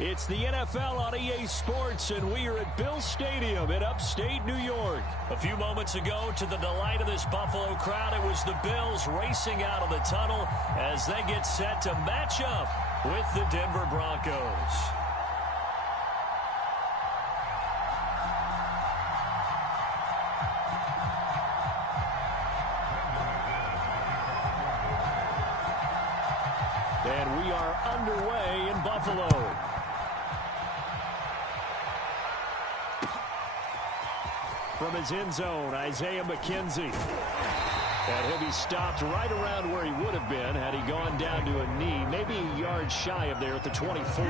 It's the NFL on EA Sports, and we are at Bill Stadium in upstate New York. A few moments ago, to the delight of this Buffalo crowd, it was the Bills racing out of the tunnel as they get set to match up with the Denver Broncos. And we are underway in Buffalo. From his end zone, Isaiah McKenzie. And he'll be stopped right around where he would have been had he gone down to a knee, maybe a yard shy of there at the 24.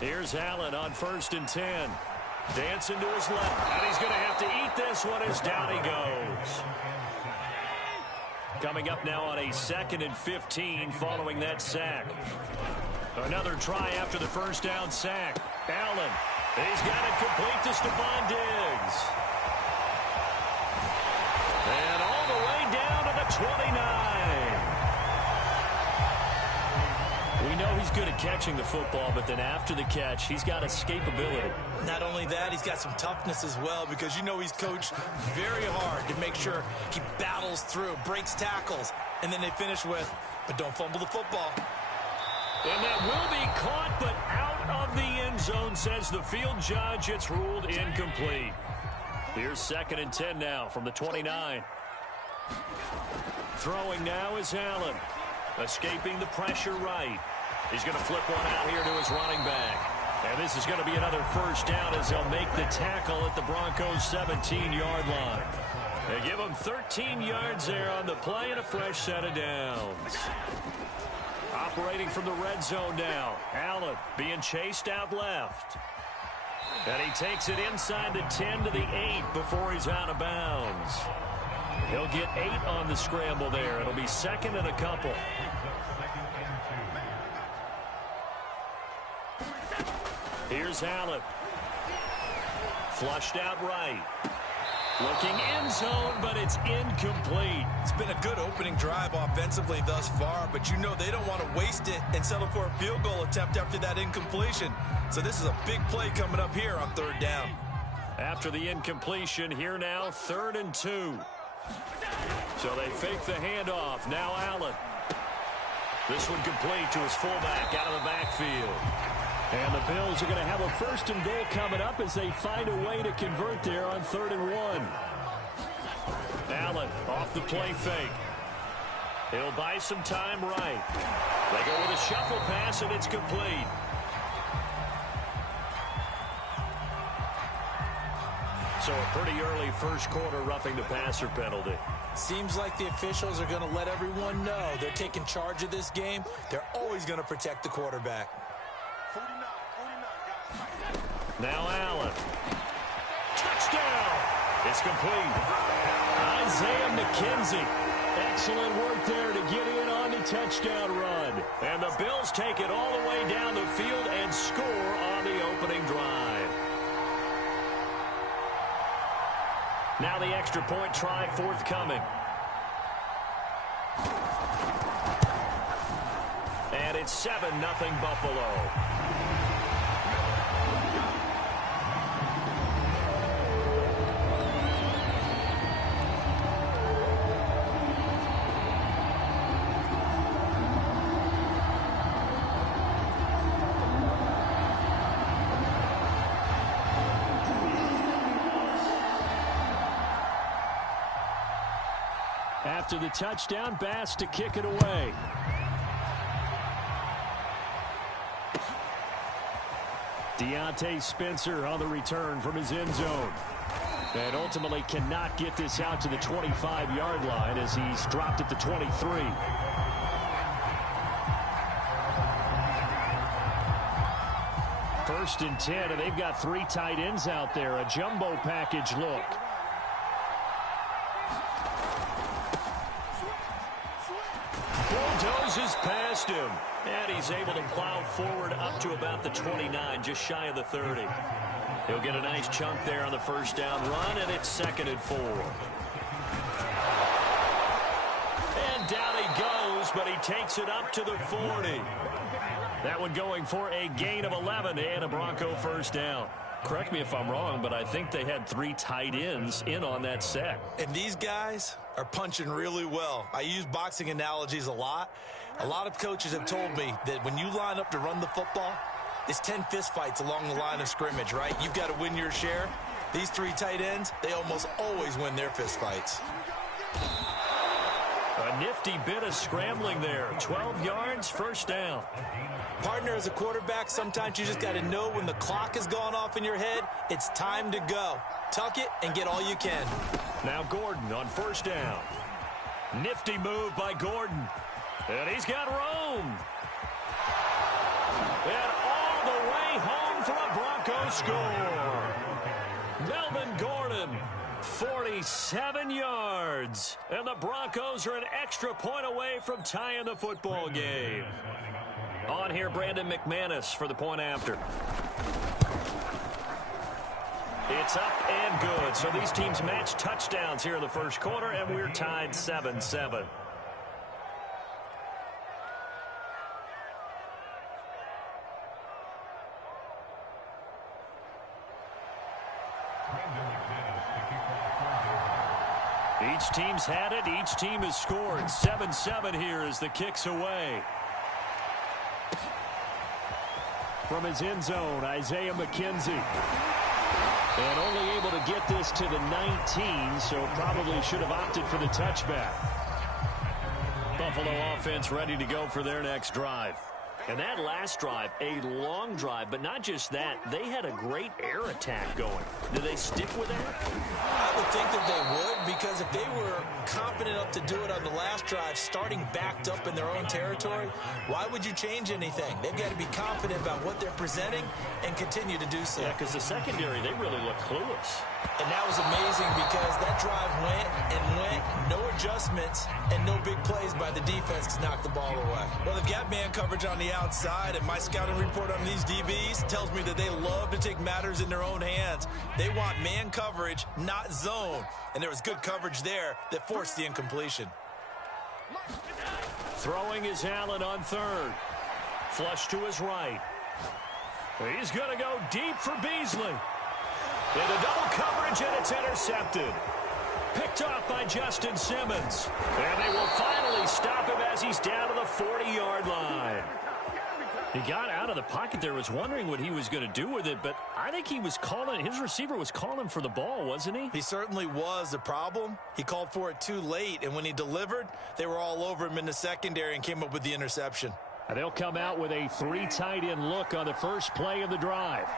Here's Allen on 1st and 10. Dancing to his left, and he's going to have to eat this one as down he goes. Coming up now on a 2nd and 15 following that sack. Another try after the first down sack. Allen, he's got it complete to Stephon Diggs. And all the way down to the 29. We know he's good at catching the football, but then after the catch, he's got escapability. Not only that, he's got some toughness as well, because you know he's coached very hard to make sure he battles through, breaks tackles, and then they finish with, but don't fumble the football. And that will be caught, but out of the end zone, says the field judge. It's ruled incomplete. Here's 2nd and 10 now from the 29. Throwing now is Allen. Escaping the pressure right. He's going to flip one out here to his running back. And this is going to be another first down as they'll make the tackle at the Broncos' 17-yard line. They give him 13 yards there on the play and a fresh set of downs. Operating from the red zone now. Allen being chased out left. And he takes it inside the 10 to the 8 before he's out of bounds. He'll get 8 on the scramble there. It'll be 2nd and a couple. Here's Allen. Flushed out right. Looking end zone, but it's incomplete. It's been a good opening drive offensively thus far, but you know they don't want to waste it and settle for a field goal attempt after that incompletion. So this is a big play coming up here on 3rd down. After the incompletion, here now 3rd and 2. So they fake the handoff. Now Allen. This one complete to his fullback out of the backfield. And the Bills are going to have a 1st and goal coming up as they find a way to convert there on 3rd and 1. Allen off the play fake. He'll buy some time right. They go with a shuffle pass, and it's complete. So a pretty early first quarter roughing the passer penalty. Seems like the officials are going to let everyone know they're taking charge of this game. They're always going to protect the quarterback. Now Allen. Touchdown. It's complete. Isaiah McKenzie. Excellent work there to get in on the touchdown run. And the Bills take it all the way down the field and score on the opening drive. Now the extra point try forthcoming. And it's 7-0 Buffalo. After the touchdown, Bass to kick it away. Deontay Spencer on the return from his end zone. And ultimately cannot get this out to the 25-yard line as he's dropped at the 23. First and 10, and they've got 3 tight ends out there. A jumbo package look. Bulldozes past him. And he's able to plow forward up to about the 29, just shy of the 30. He'll get a nice chunk there on the first down run, and it's 2nd and 4. down he goes, but he takes it up to the 40. That one going for a gain of 11 and a Bronco first down. Correct me if I'm wrong, but I think they had 3 tight ends in on that set. And these guys are punching really well. I use boxing analogies a lot. A lot of coaches have told me that when you line up to run the football, it's 10 fistfights along the line of scrimmage, right? You've got to win your share. These 3 tight ends, they almost always win their fistfights. A nifty bit of scrambling there. 12 yards, first down. Partner, as a quarterback, sometimes you just got to know when the clock has gone off in your head, it's time to go. Tuck it and get all you can. Now Gordon on first down. Nifty move by Gordon. And he's got room. And all the way home for a Broncos score. Melvin Gordon, 47 yards. And the Broncos are an extra point away from tying the football game. On here, Brandon McManus for the point after. It's up and good. So these teams match touchdowns here in the first quarter, and we're tied 7-7. Each team's had it. Each team has scored. 7-7 here as the kick's away. From his end zone, Isaiah McKenzie. And only able to get this to the 19, so probably should have opted for the touchback. Buffalo offense ready to go for their next drive. And that last drive, a long drive, but not just that. They had a great air attack going. Do they stick with that? I would think that they would, because if they were confident enough to do it on the last drive, starting backed up in their own territory, why would you change anything? They've got to be confident about what they're presenting and continue to do so. Yeah, because the secondary, they really look clueless. And that was amazing because that drive went and went, no adjustments, and no big plays by the defense to knock the ball away. Well, they've got man coverage on the outside, and my scouting report on these DBs tells me that they love to take matters in their own hands. They want man coverage, not zone. And there was good coverage there that forced the incompletion. Throwing is Allen on third. Flush to his right. He's going to go deep for Beasley. Into double coverage, and it's intercepted. Picked off by Justin Simmons. And they will finally stop him as he's down to the 40-yard line. He got out of the pocket there, was wondering what he was going to do with it, but I think he was calling, his receiver was calling for the ball, wasn't he? He certainly was. The problem, he called for it too late, and when he delivered, they were all over him in the secondary and came up with the interception. And they'll come out with a 3 tight end look on the first play of the drive.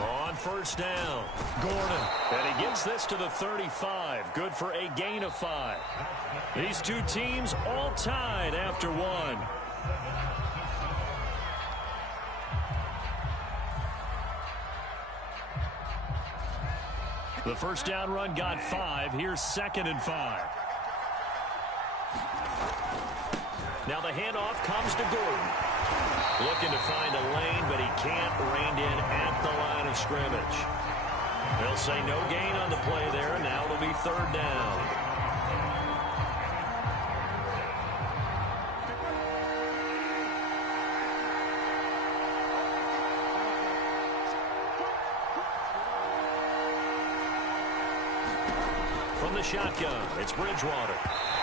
On first down, Gordon. And he gets this to the 35. Good for a gain of 5. These two teams all tied after 1. The first down run got 5. Here's 2nd and 5. Now the handoff comes to Gordon. Looking to find a lane, but he can't rein in at the line of scrimmage. They'll say no gain on the play there. Now it'll be 3rd down. From the shotgun, it's Bridgewater.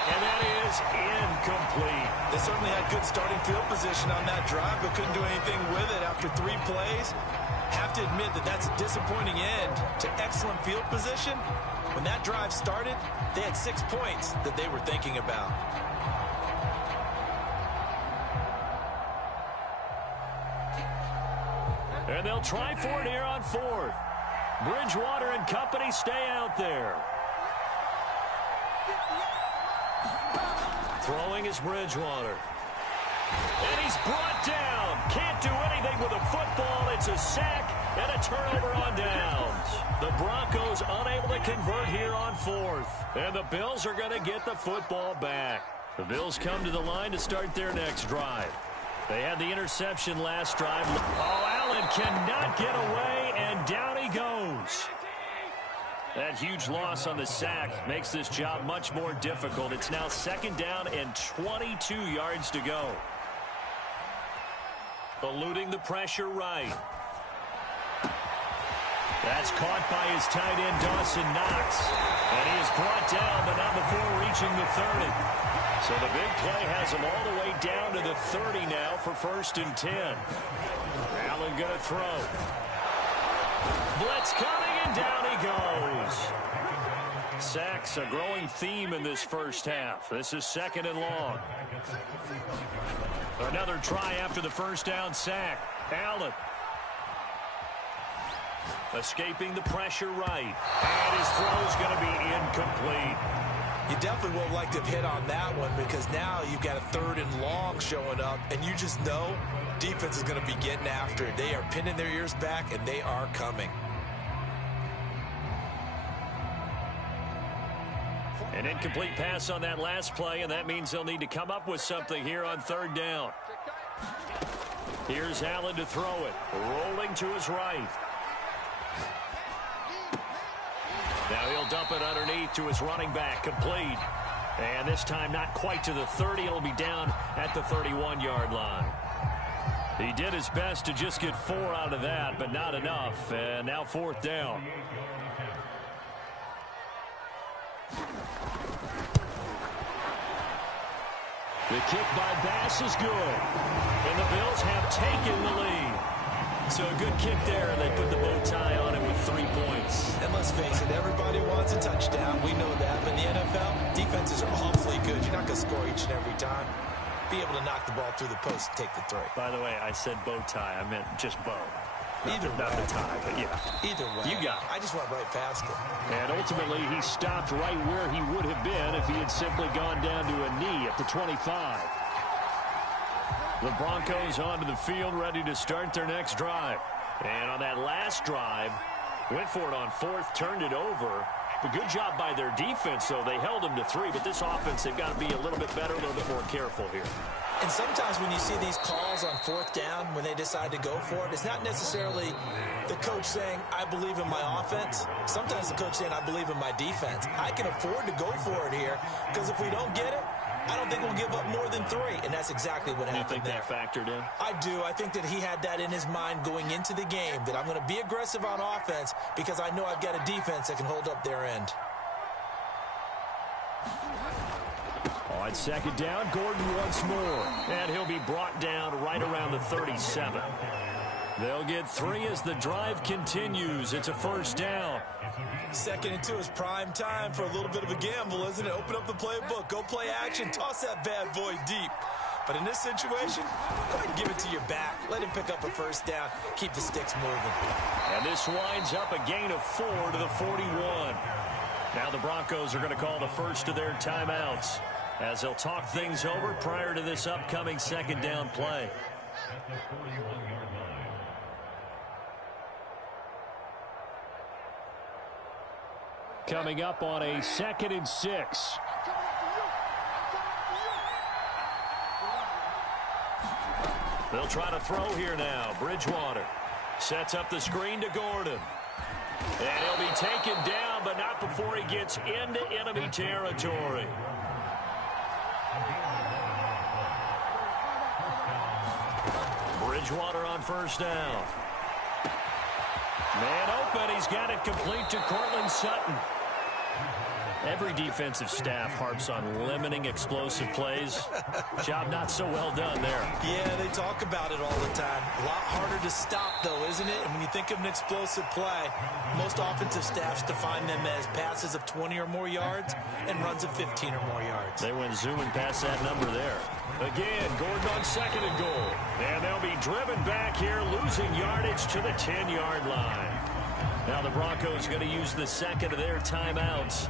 And that is incomplete. They certainly had good starting field position on that drive, but couldn't do anything with it after 3 plays. Have to admit that that's a disappointing end to excellent field position. When that drive started, they had 6 points that they were thinking about. And they'll try for it here on 4th. Bridgewater and company stay out there. Throwing is Bridgewater. And he's brought down. Can't do anything with a football. It's a sack and a turnover on downs. The Broncos unable to convert here on 4th. And the Bills are going to get the football back. The Bills come to the line to start their next drive. They had the interception last drive. Oh, Allen cannot get away, and down he goes. That huge loss on the sack makes this job much more difficult. It's now 2nd down and 22 yards to go. Eluding the pressure right. That's caught by his tight end, Dawson Knox. And he is brought down, but not before reaching the 30. So the big play has him all the way down to the 30 now for 1st and 10. Allen going to throw. Blitz coming, and down he goes. Sacks a growing theme in this first half. This is 2nd and long. Another try after the first down sack. Allen. Escaping the pressure right. And his throw is going to be incomplete. You definitely won't like to hit on that one because now you've got a 3rd and long showing up, and you just know defense is going to be getting after it. They are pinning their ears back, and they are coming. An incomplete pass on that last play, and that means they'll need to come up with something here on 3rd down. Here's Allen to throw it. Rolling to his right. Now he'll dump it underneath to his running back. Complete. And this time not quite to the 30. It'll be down at the 31-yard line. He did his best to just get 4 out of that, but not enough. And now 4th down. The kick by Bass is good. And the Bills have taken the lead. So a good kick there, and they put the bow tie on it with 3 points. And let's face it, everybody wants a touchdown. We know that. But in the NFL, defenses are awfully good. You're not going to score each and every time. Be able to knock the ball through the post and take the 3. By the way, I said bow tie. I meant just bow. Either way. Not the tie, but yeah. Either way. You got it. I just went right past it. And ultimately, he stopped right where he would have been if he had simply gone down to a knee at the 25. The Broncos onto the field, ready to start their next drive. And on that last drive, went for it on 4th, turned it over. A good job by their defense, though. They held them to 3, but this offense, they've got to be a little bit better, a little bit more careful here. And sometimes when you see these calls on 4th down, when they decide to go for it, it's not necessarily the coach saying, I believe in my offense. Sometimes the coach saying, I believe in my defense. I can afford to go for it here, because if we don't get it, I don't think we'll give up more than 3, and that's exactly what happened there. You think that factored in? I do. I think that he had that in his mind going into the game, that I'm going to be aggressive on offense because I know I've got a defense that can hold up their end. On 2nd down, Gordon once more, and he'll be brought down right around the 37. They'll get 3 as the drive continues. It's a 1st down. 2nd and 2 is prime time for a little bit of a gamble, isn't it? Open up the playbook, go play action, toss that bad boy deep. But in this situation, go ahead and give it to your back. Let him pick up a 1st down, keep the sticks moving. And this winds up a gain of 4 to the 41. Now the Broncos are going to call the first of their timeouts as they'll talk things over prior to this upcoming 2nd down play. Coming up on a 2nd and 6. They'll try to throw here now. Bridgewater sets up the screen to Gordon. And he'll be taken down, but not before he gets into enemy territory. Bridgewater on 1st down. Man open. He's got it complete to Cortland Sutton. Every defensive staff harps on limiting explosive plays. Job not so well done there. Yeah, they talk about it all the time. A lot harder to stop, though, isn't it? And when you think of an explosive play, most offensive staffs define them as passes of 20 or more yards and runs of 15 or more yards. They went zooming past that number there. Again, Gordon on 2nd and goal. And they'll be driven back here, losing yardage to the 10-yard line. Now the Broncos are going to use the 2nd of their timeouts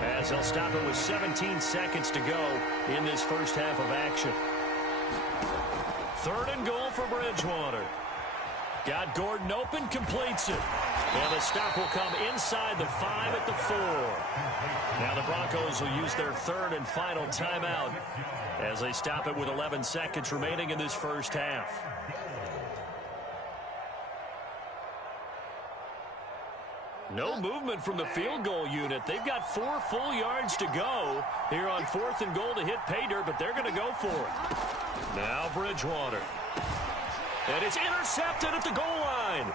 as they'll stop it with 17 seconds to go in this first half of action. 3rd and goal for Bridgewater. Got Gordon open, completes it. And the stop will come inside the 5 at the 4. Now the Broncos will use their 3rd and final timeout as they stop it with 11 seconds remaining in this first half. No movement from the field goal unit. They've got 4 full yards to go here on 4th and goal to hit pay dirt, but they're going to go for it. Now Bridgewater. And it's intercepted at the goal line.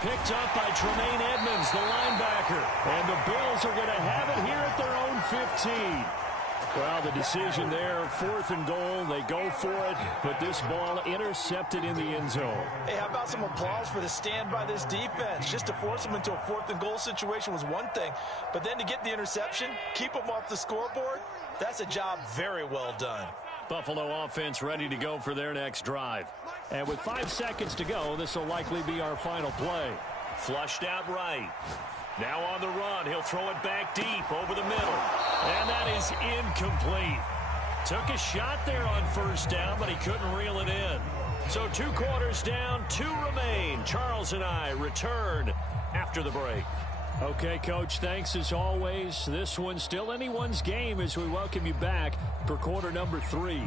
Picked up by Tremaine Edmonds, the linebacker. And the Bills are going to have it here at their own 15. Well, the decision there, 4th and goal, they go for it, but this ball intercepted in the end zone. Hey, how about some applause for the stand by this defense? Just to force them into a 4th and goal situation was one thing, but then to get the interception, keep them off the scoreboard, that's a job very well done. Buffalo offense ready to go for their next drive. And with 5 seconds to go, this will likely be our final play. Flushed out right. Now on the run, he'll throw it back deep over the middle. And that is incomplete. Took a shot there on 1st down, but he couldn't reel it in. So 2 quarters down, 2 remain. Charles and I return after the break. Okay, Coach, thanks as always. This one's still anyone's game as we welcome you back for quarter number 3.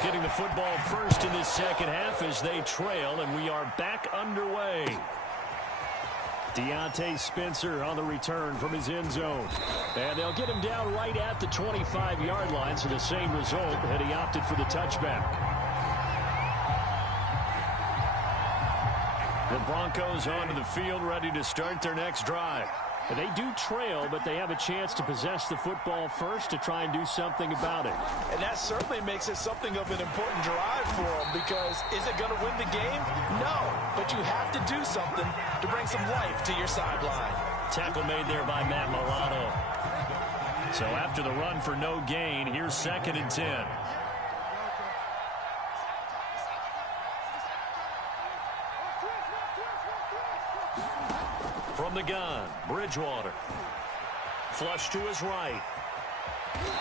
Getting the football first in this second half as they trail, and we are back underway. Deontay Spencer on the return from his end zone. And they'll get him down right at the 25-yard line, so the same result had he opted for the touchback. The Broncos onto the field ready to start their next drive. And they do trail, but they have a chance to possess the football first to try and do something about it. And that certainly makes it something of an important drive for them, because is it going to win the game? No, but you have to do something to bring some life to your sideline. Tackle made there by Matt Milano. So after the run for no gain, here's 2nd and 10. From the gun, Bridgewater. Flush to his right.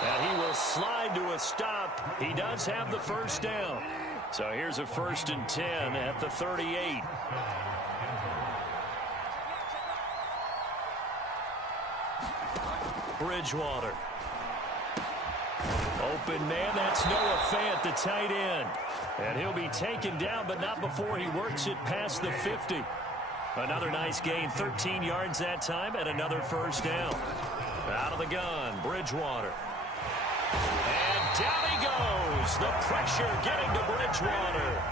And he will slide to a stop. He does have the 1st down. So here's a 1st and 10 at the 38. Bridgewater. Open man, that's Noah Fant, the tight end. And he'll be taken down, but not before he works it past the 50. Another nice gain, 13 yards that time, and another 1st down. Out of the gun, Bridgewater. And down he goes. The pressure getting to Bridgewater.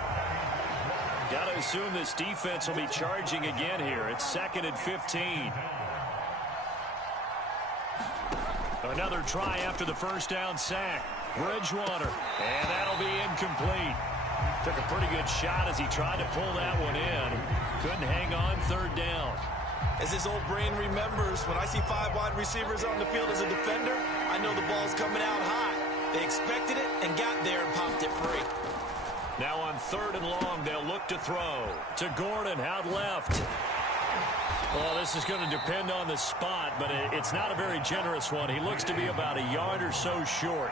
Got to assume this defense will be charging again here. It's 2nd and 15. Another try after the 1st down sack. Bridgewater. And that'll be incomplete. Took a pretty good shot as he tried to pull that one in. Couldn't hang on 3rd down. As his old brain remembers, when I see 5 wide receivers on the field as a defender, I know the ball's coming out hot. They expected it and got there and popped it free. Now on 3rd and long, they'll look to throw. To Gordon, out left. Well, this is going to depend on the spot, but it's not a very generous one. He looks to be about a yard or so short.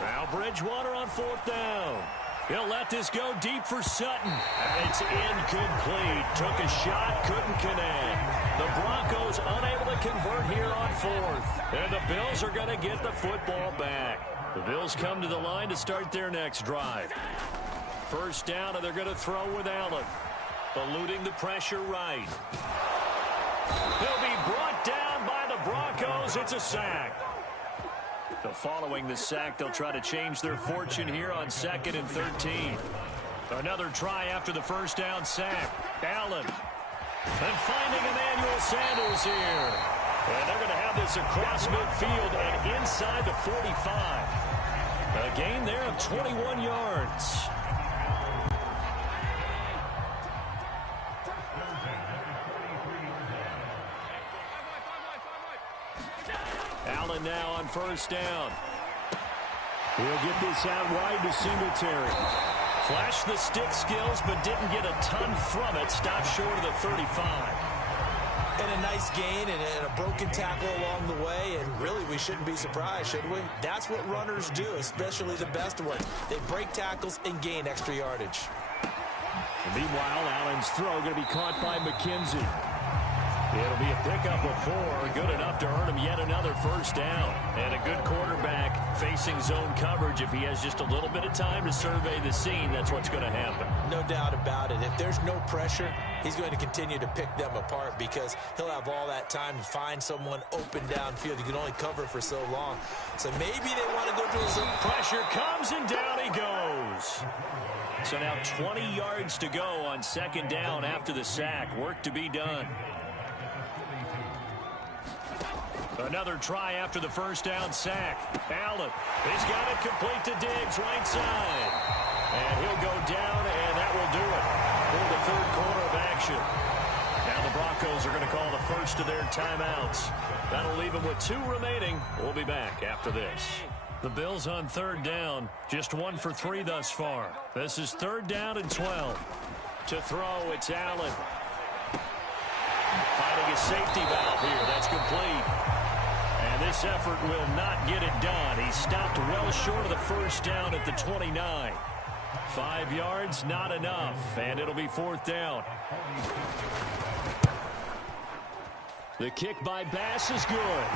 Now Bridgewater on 4th down. He'll let this go deep for Sutton. And it's incomplete. Took a shot, couldn't connect. The Broncos unable to convert here on 4th. And the Bills are going to get the football back. The Bills come to the line to start their next drive. 1st down, and they're going to throw with Allen. Eluding the pressure right. He'll be brought down by the Broncos. It's a sack. Following the sack, they'll try to change their fortune here on 2nd and 13. Another try after the 1st down sack. Allen. And finding Emmanuel Sanders here. And they're going to have this across midfield and inside the 45. A gain there of 21 yards. Allen now on 1st down. He'll get this out wide to Singletary. Flashed the stick skills, but didn't get a ton from it. Stopped short of the 35. And a nice gain and a broken tackle along the way, and really we shouldn't be surprised, should we? That's what runners do, especially the best ones. They break tackles and gain extra yardage. Meanwhile, Allen's throw going to be caught by McKenzie. It'll be a pickup of 4, good enough to earn him yet another first down. And a good quarterback facing zone coverage. If he has just a little bit of time to survey the scene, that's what's going to happen. No doubt about it. If there's no pressure, he's going to continue to pick them apart because he'll have all that time to find someone open downfield. You can only cover for so long. So maybe they want to go to some pressure comes, and down he goes. So now 20 yards to go on second down after the sack. Work to be done. Another try after the first down sack. Allen, he's got it complete to Diggs, right side. And he'll go down, and that will do it for the third quarter of action. Now the Broncos are going to call the first of their timeouts. That'll leave them with 2 remaining. We'll be back after this. The Bills on third down, just 1 for 3 thus far. This is third down and 12. To throw, it's Allen. Finding a safety valve here. That's complete. And this effort will not get it done. He stopped well short of the first down at the 29. 5 yards, not enough. And it'll be fourth down. The kick by Bass is good.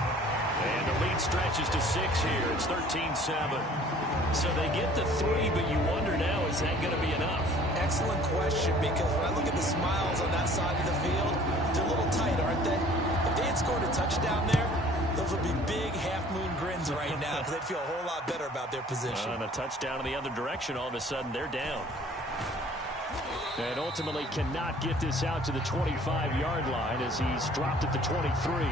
And the lead stretches to 6 here. It's 13-7. So they get the 3, but you wonder now, is that going to be enough? Excellent question, because when I look at the smiles on that side of the field, they're a little tight, aren't they? If they had scored a touchdown there, those would be big half-moon grins right now because they'd feel a whole lot better about their position. And a touchdown in the other direction, all of a sudden they're down. And ultimately cannot get this out to the 25-yard line as he's dropped at the 23.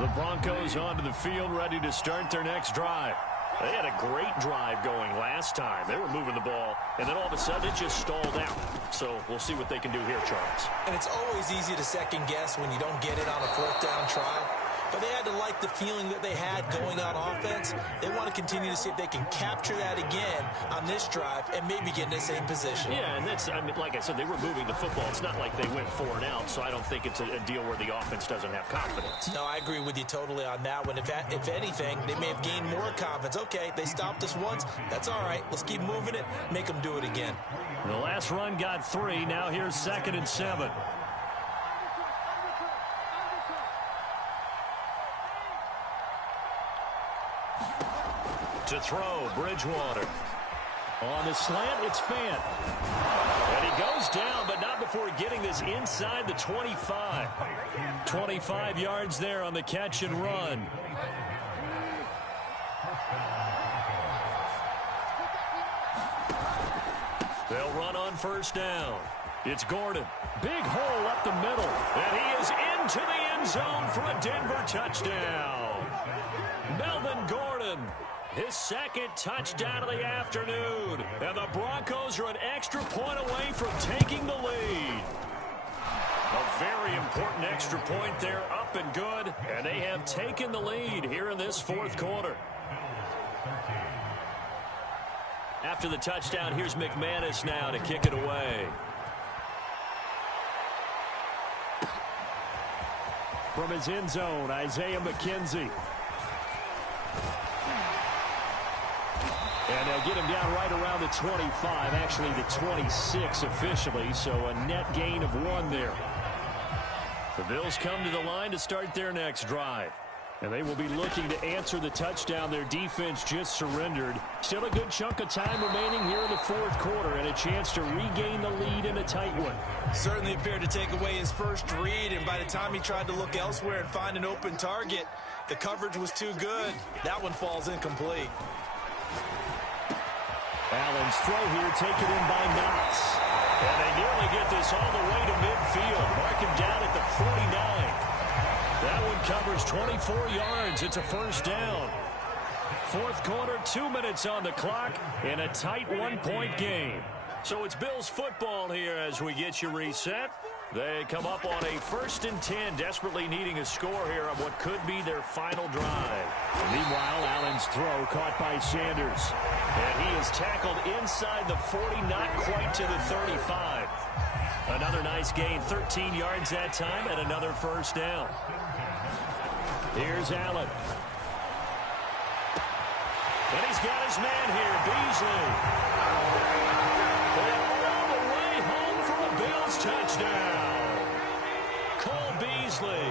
The Broncos onto the field, ready to start their next drive. They had a great drive going last time. They were moving the ball, and then all of a sudden it just stalled out. So we'll see what they can do here, Charles. And it's always easy to second guess when you don't get it on a fourth down try. But they had to like the feeling that they had going on offense. They want to continue to see if they can capture that again on this drive and maybe get in the same position. Yeah, and that's, I mean, like I said, they were moving the football. It's not like they went 4 and out, so I don't think it's a deal where the offense doesn't have confidence. No, I agree with you totally on that one. If anything, they may have gained more confidence. Okay, they stopped us once. That's all right. Let's keep moving it, make them do it again. The last run got 3. Now here's 2nd and 7. To throw, Bridgewater. On the slant, it's Fant. And he goes down, but not before getting this inside the 25. 25 yards there on the catch and run. They'll run on first down. It's Gordon. Big hole up the middle. And he is into the end zone for a Denver touchdown. Melvin Gordon. His second touchdown of the afternoon. And the Broncos are an extra point away from taking the lead. A very important extra point there, up and good. And they have taken the lead here in this fourth quarter. After the touchdown, here's McManus now to kick it away. From his end zone, Isaiah McKenzie. And they'll get him down right around the 25, actually the 26 officially, so a net gain of 1 there. The Bills come to the line to start their next drive. And they will be looking to answer the touchdown their defense just surrendered. Still a good chunk of time remaining here in the fourth quarter and a chance to regain the lead in a tight one. Certainly appeared to take away his first read, and by the time he tried to look elsewhere and find an open target, the coverage was too good. That one falls incomplete. Allen's throw here taken in by Knox. And they nearly get this all the way to midfield. Mark him down at the 49. That one covers 24 yards. It's a first down. Fourth quarter, 2 minutes on the clock in a tight one-point game. So it's Bills football here as we get you reset. They come up on a 1st and 10, desperately needing a score here on what could be their final drive. Meanwhile, Allen's throw caught by Sanders. And he is tackled inside the 40, not quite to the 35. Another nice gain, 13 yards that time, and another first down. Here's Allen. And he's got his man here, Beasley. And all the way home for a Bills touchdown. Cole Beasley,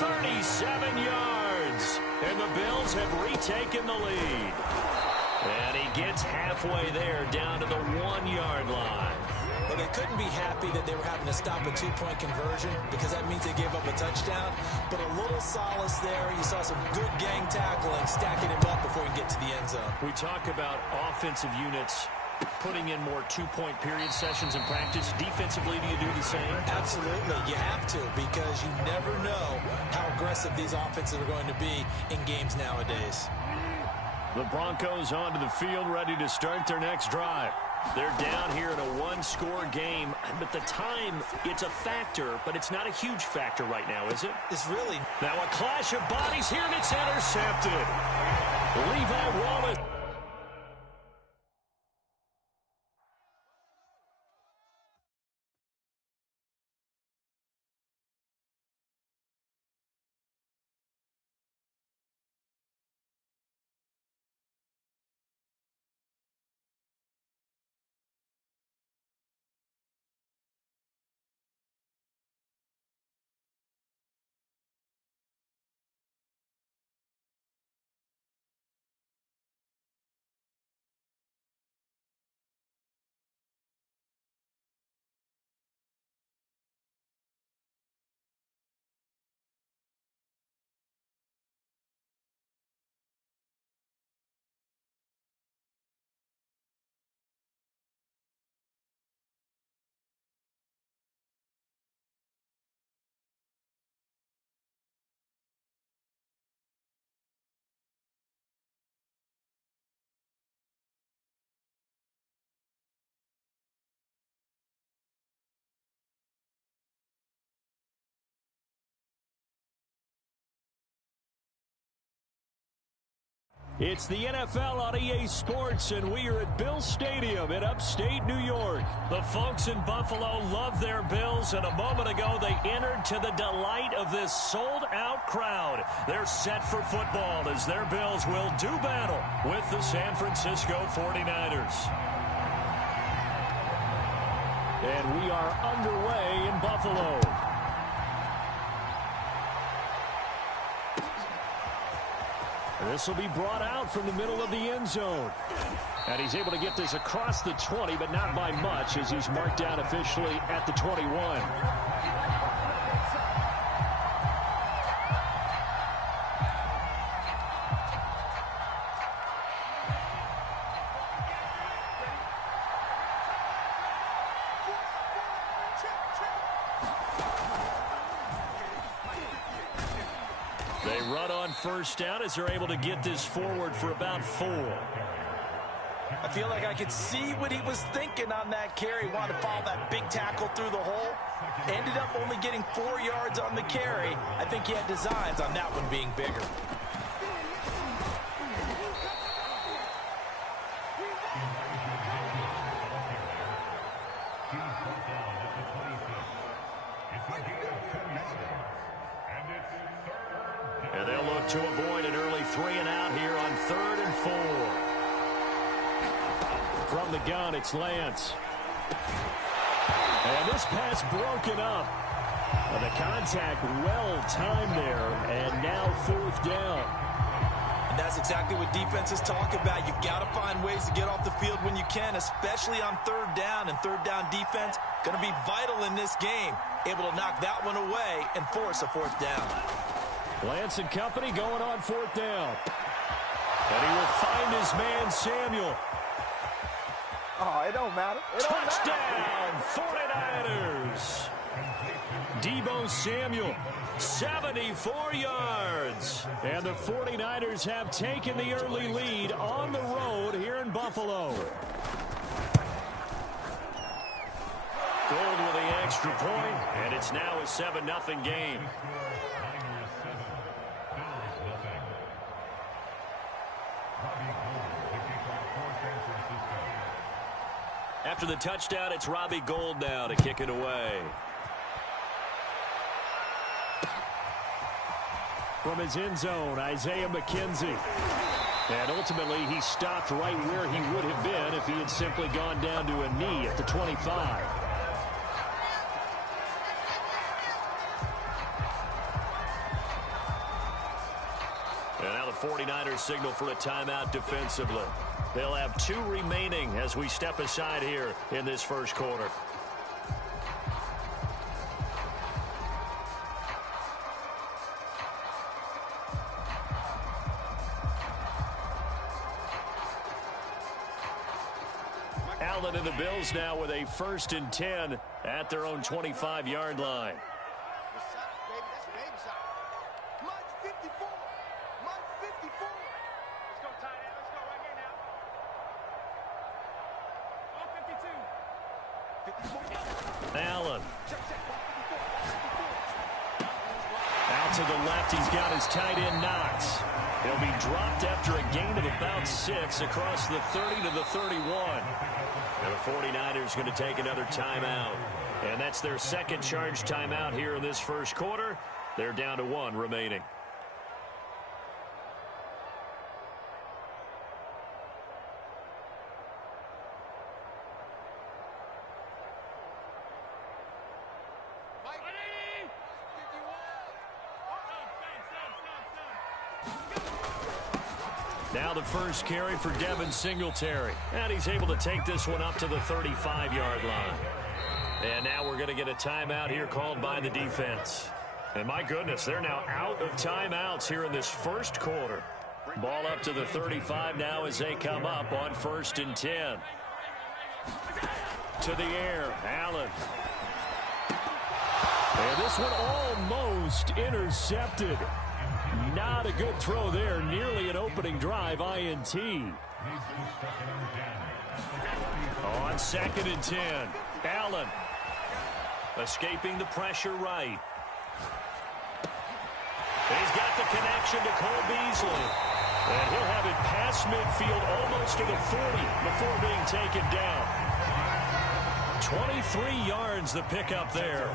37 yards. And the Bills have retaken the lead. And he gets halfway there, down to the 1-yard line. Well, they couldn't be happy that they were having to stop a 2-point conversion because that means they gave up a touchdown. But a little solace there. You saw some good gang tackling, stacking him up before he can get to the end zone. We talk about offensive units putting in more 2-point period sessions in practice. Defensively, do you do the same? Absolutely. You have to, because you never know how aggressive these offenses are going to be in games nowadays. The Broncos onto the field, ready to start their next drive. They're down here in a one-score game, but the time, it's a factor, but it's not a huge factor right now, is it? It's really. Now a clash of bodies here, and it's intercepted. Levi Wallace. It's the NFL on EA Sports, and we are at Bill Stadium in upstate New York. The folks in Buffalo love their Bills, and a moment ago they entered to the delight of this sold-out crowd. They're set for football as their Bills will do battle with the San Francisco 49ers. And we are underway in Buffalo. This will be brought out from the middle of the end zone. And he's able to get this across the 20, but not by much, as he's marked down officially at the 21. They run on first down as they're able to get this forward for about 4. I feel like I could see what he was thinking on that carry. Wanted to follow that big tackle through the hole. Ended up only getting 4 yards on the carry. I think he had designs on that one being bigger. And they'll look to avoid an early 3-and-out here on 3rd and 4. From the gun, it's Lance. And this pass broken up. And the contact well-timed there, and now 4th down. And that's exactly what defenses talk about. You've got to find ways to get off the field when you can, especially on 3rd down. And 3rd down defense going to be vital in this game. Able to knock that one away and force a 4th down. Lance and company going on 4th down. And he will find his man, Samuel. Oh, it don't matter. It don't Touchdown, matter. 49ers. Deebo Samuel, 74 yards. And the 49ers have taken the early lead on the road here in Buffalo. Gold with the extra point, and it's now a 7-0 game. After the touchdown, it's Robbie Gould now to kick it away. From his end zone, Isaiah McKenzie. And ultimately, he stopped right where he would have been if he had simply gone down to a knee at the 25. And now the 49ers signal for a timeout defensively. They'll have 2 remaining as we step aside here in this first quarter. Allen and the Bills now with a 1st and 10 at their own 25-yard line. Allen. Out to the left, he's got his tight end Knox. He'll be dropped after a gain of about 6 across the 30 to the 31. And the 49ers going to take another timeout. And that's their second charge timeout here in this first quarter. They're down to 1 remaining. Now the first carry for Devin Singletary. And he's able to take this one up to the 35-yard line. And now we're going to get a timeout here called by the defense. And my goodness, they're now out of timeouts here in this first quarter. Ball up to the 35 now as they come up on 1st and 10. To the air, Allen. And this one almost intercepted. Not a good throw there. Nearly an opening drive INT. On 2nd and 10. Allen. Escaping the pressure right. He's got the connection to Cole Beasley. And he'll have it past midfield almost to the 40 before being taken down. 23 yards the pickup there.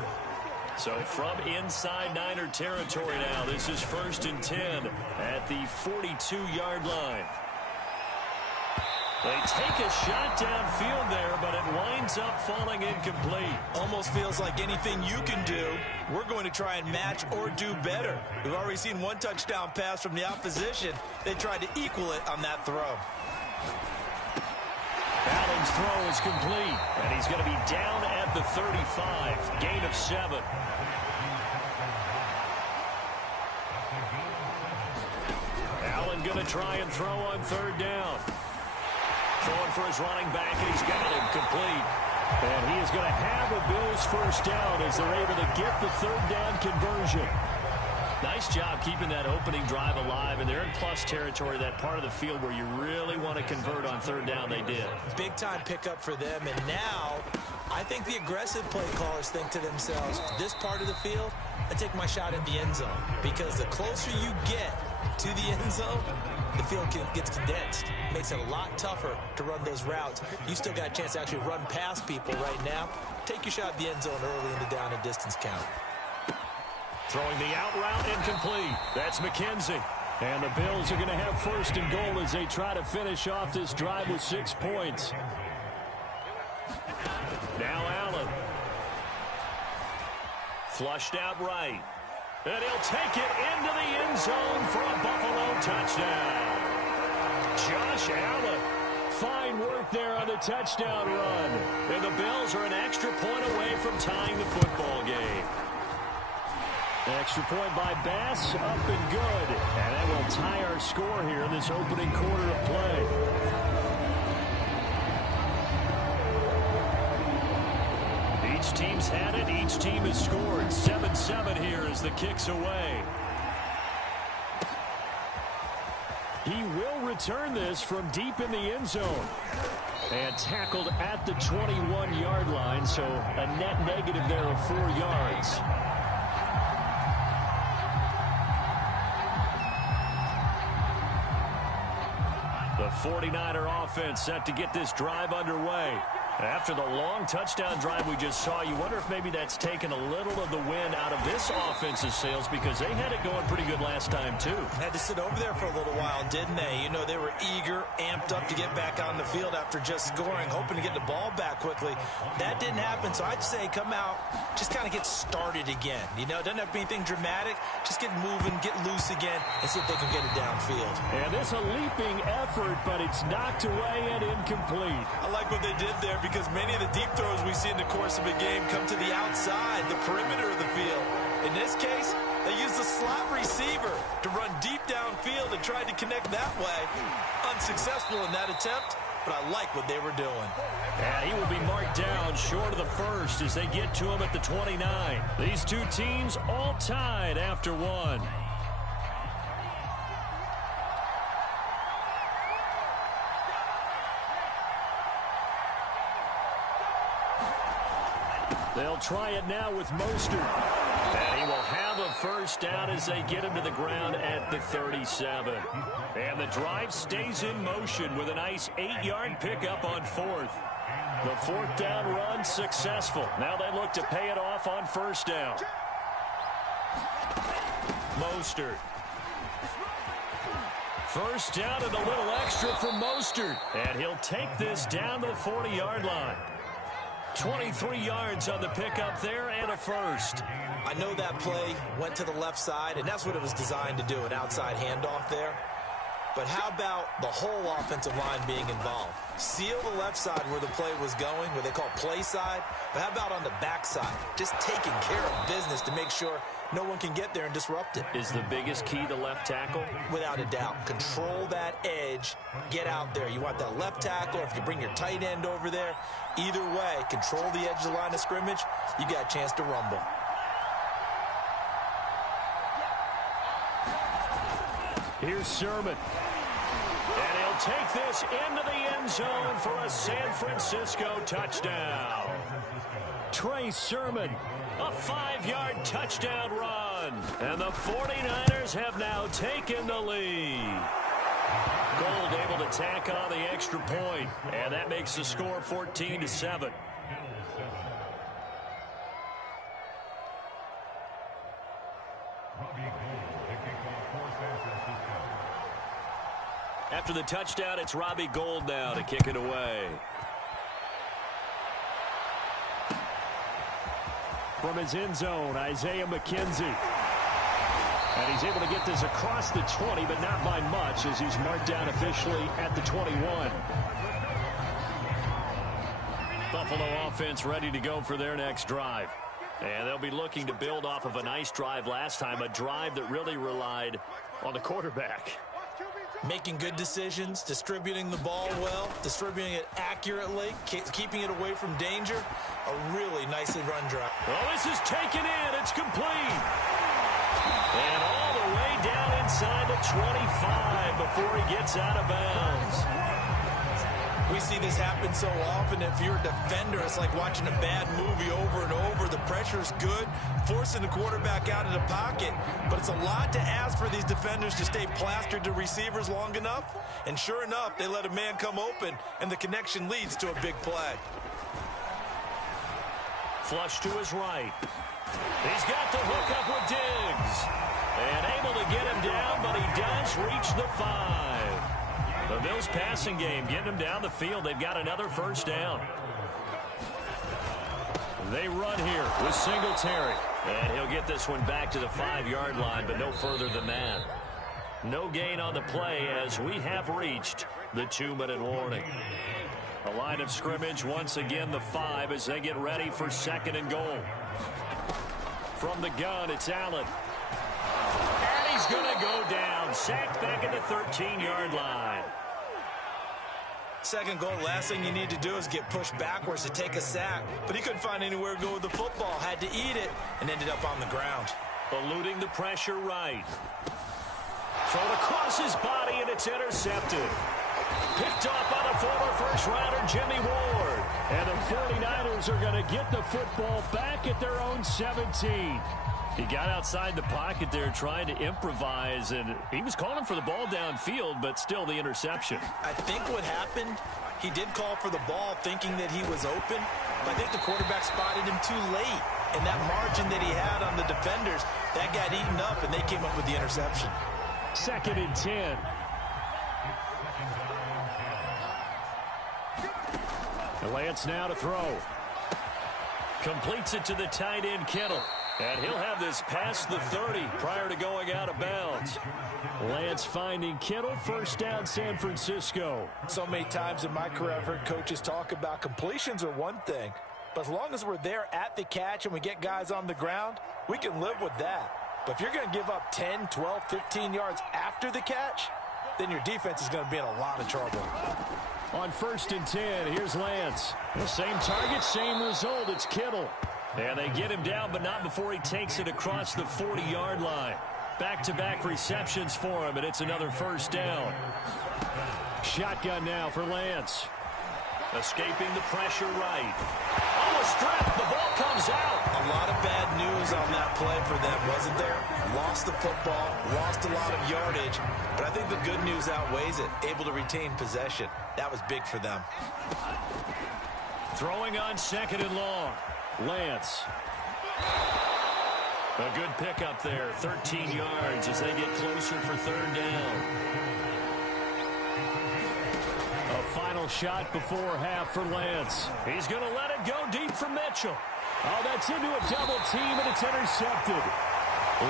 So from inside Niner territory now, this is 1st and 10 at the 42-yard line. They take a shot downfield there, but it winds up falling incomplete. Almost feels like anything you can do, we're going to try and match or do better. We've already seen 1 touchdown pass from the opposition. They tried to equal it on that throw. Allen's throw is complete, and he's going to be down at the 35. Gain of 7. Allen going to try and throw on 3rd down. Throwing for his running back, and he's got him complete. And he is going to have a Bills first down as they're able to get the 3rd down conversion. Nice job keeping that opening drive alive, and they're in plus territory, that part of the field where you really want to convert on 3rd down. They did. Big-time pickup for them, and now I think the aggressive play callers think to themselves, this part of the field, I take my shot at the end zone, because the closer you get to the end zone, the field gets condensed. Makes it a lot tougher to run those routes. You still got a chance to actually run past people right now. Take your shot at the end zone early in the down and distance count. Throwing the out route incomplete. That's McKenzie. And the Bills are going to have 1st and goal as they try to finish off this drive with 6 points. Now Allen. Flushed out right. And he'll take it into the end zone for a Buffalo touchdown. Josh Allen. Fine work there on the touchdown run. And the Bills are an extra point away from tying the football game. Extra point by Bass, up and good. And that will tie our score here in this opening quarter of play. Each team's had it. Each team has scored. 7-7 here as the kick's away. He will return this from deep in the end zone. And tackled at the 21-yard line, so a net negative there of 4 yards. The 49er offense set to get this drive underway. After the long touchdown drive we just saw, you wonder if maybe that's taken a little of the wind out of this offense's sails, because they had it going pretty good last time too. Had to sit over there for a little while, didn't they? You know, they were eager, amped up to get back on the field after just scoring, hoping to get the ball back quickly. That didn't happen, so I'd say come out, just kind of get started again. You know, it doesn't have to be anything dramatic. Just get moving, get loose again, and see if they can get it downfield. And this a leaping effort, but it's knocked away and incomplete. I like what they did there, because many of the deep throws we see in the course of a game come to the outside, the perimeter of the field. In this case, they used the slot receiver to run deep downfield and tried to connect that way. Unsuccessful in that attempt, but I like what they were doing. And he will be marked down short of the first as they get to him at the 29. These two teams all tied after one. They'll try it now with Mostert. And he will have a first down as they get him to the ground at the 37. And the drive stays in motion with a nice 8-yard pickup on fourth. The fourth down run successful. Now they look to pay it off on first down. Mostert. First down and a little extra for Mostert. And he'll take this down to the 40-yard line. 23 yards on the pickup there and a first. I know that play went to the left side, and that's what it was designed to do, an outside handoff there. But how about the whole offensive line being involved? Seal the left side where the play was going, where they call play side. But how about on the back side? Just taking care of business to make sure no one can get there and disrupt it. Is the biggest key to left tackle? Without a doubt. Control that edge. Get out there. You want that left tackle, or if you bring your tight end over there, either way, control the edge of the line of scrimmage, you got a chance to rumble. Here's Sermon. And he'll take this into the end zone for a San Francisco touchdown. Trey Sermon, a 5-yard touchdown run. And the 49ers have now taken the lead. Gold able to tack on the extra point, and that makes the score 14-7. After the touchdown, it's Robbie Gould now to kick it away. From his end zone, Isaiah McKenzie. And he's able to get this across the 20, but not by much, as he's marked down officially at the 21. Buffalo offense ready to go for their next drive. And they'll be looking to build off of a nice drive last time, a drive that really relied on the quarterback. Making good decisions, distributing the ball well, distributing it accurately, keeping it away from danger. A really nicely run drive. Well, this is taken in. It's complete. And all the way down inside the 25 before he gets out of bounds. We see this happen so often. If you're a defender, it's like watching a bad movie over and over. The pressure's good, forcing the quarterback out of the pocket. But it's a lot to ask for these defenders to stay plastered to receivers long enough. And sure enough, they let a man come open, and the connection leads to a big play. Flush to his right. He's got the hook up with Diggs. And able to get him down, but he does reach the 5. The Bills passing game getting them down the field. They've got another first down. They run here with Singletary. And he'll get this one back to the 5-yard line, but no further than that. No gain on the play as we have reached the 2-minute warning. A line of scrimmage once again the 5 as they get ready for 2nd and goal. From the gun, it's Allen. And he's going to go down. Sacked back at the 13-yard line. 2nd goal, last thing you need to do is get pushed backwards to take a sack. But he couldn't find anywhere to go with the football. Had to eat it and ended up on the ground. Eluding the pressure right. Thrown across his body and it's intercepted. Picked off by the former first-rounder Jimmy Ward. And the 49ers are going to get the football back at their own 17. He got outside the pocket there trying to improvise, and he was calling for the ball downfield, but still the interception. I think what happened, he did call for the ball thinking that he was open, but I think the quarterback spotted him too late. And that margin that he had on the defenders, that got eaten up, and they came up with the interception. 2nd and 10. Lance now to throw. Completes it to the tight end, Kittle. And he'll have this past the 30 prior to going out of bounds. Lance finding Kittle. 1st down, San Francisco. So many times in my career I've heard coaches talk about completions are one thing. But as long as we're there at the catch and we get guys on the ground, we can live with that. But if you're going to give up 10, 12, 15 yards after the catch, then your defense is going to be in a lot of trouble. On 1st and 10, here's Lance. The same target, same result. It's Kittle. And they get him down, but not before he takes it across the 40-yard line. Back-to-back receptions for him, and it's another 1st down. Shotgun now for Lance. Escaping the pressure right. Oh, a strip. The ball comes out. A lot of bad news on that play for them, wasn't there? Lost the football, lost a lot of yardage, but I think the good news outweighs it. Able to retain possession. That was big for them. Throwing on 2nd and long. Lance. A good pickup there. 13 yards as they get closer for 3rd down. A final shot before half for Lance. He's going to let it go deep for Mitchell. Oh, that's into a double team, and it's intercepted.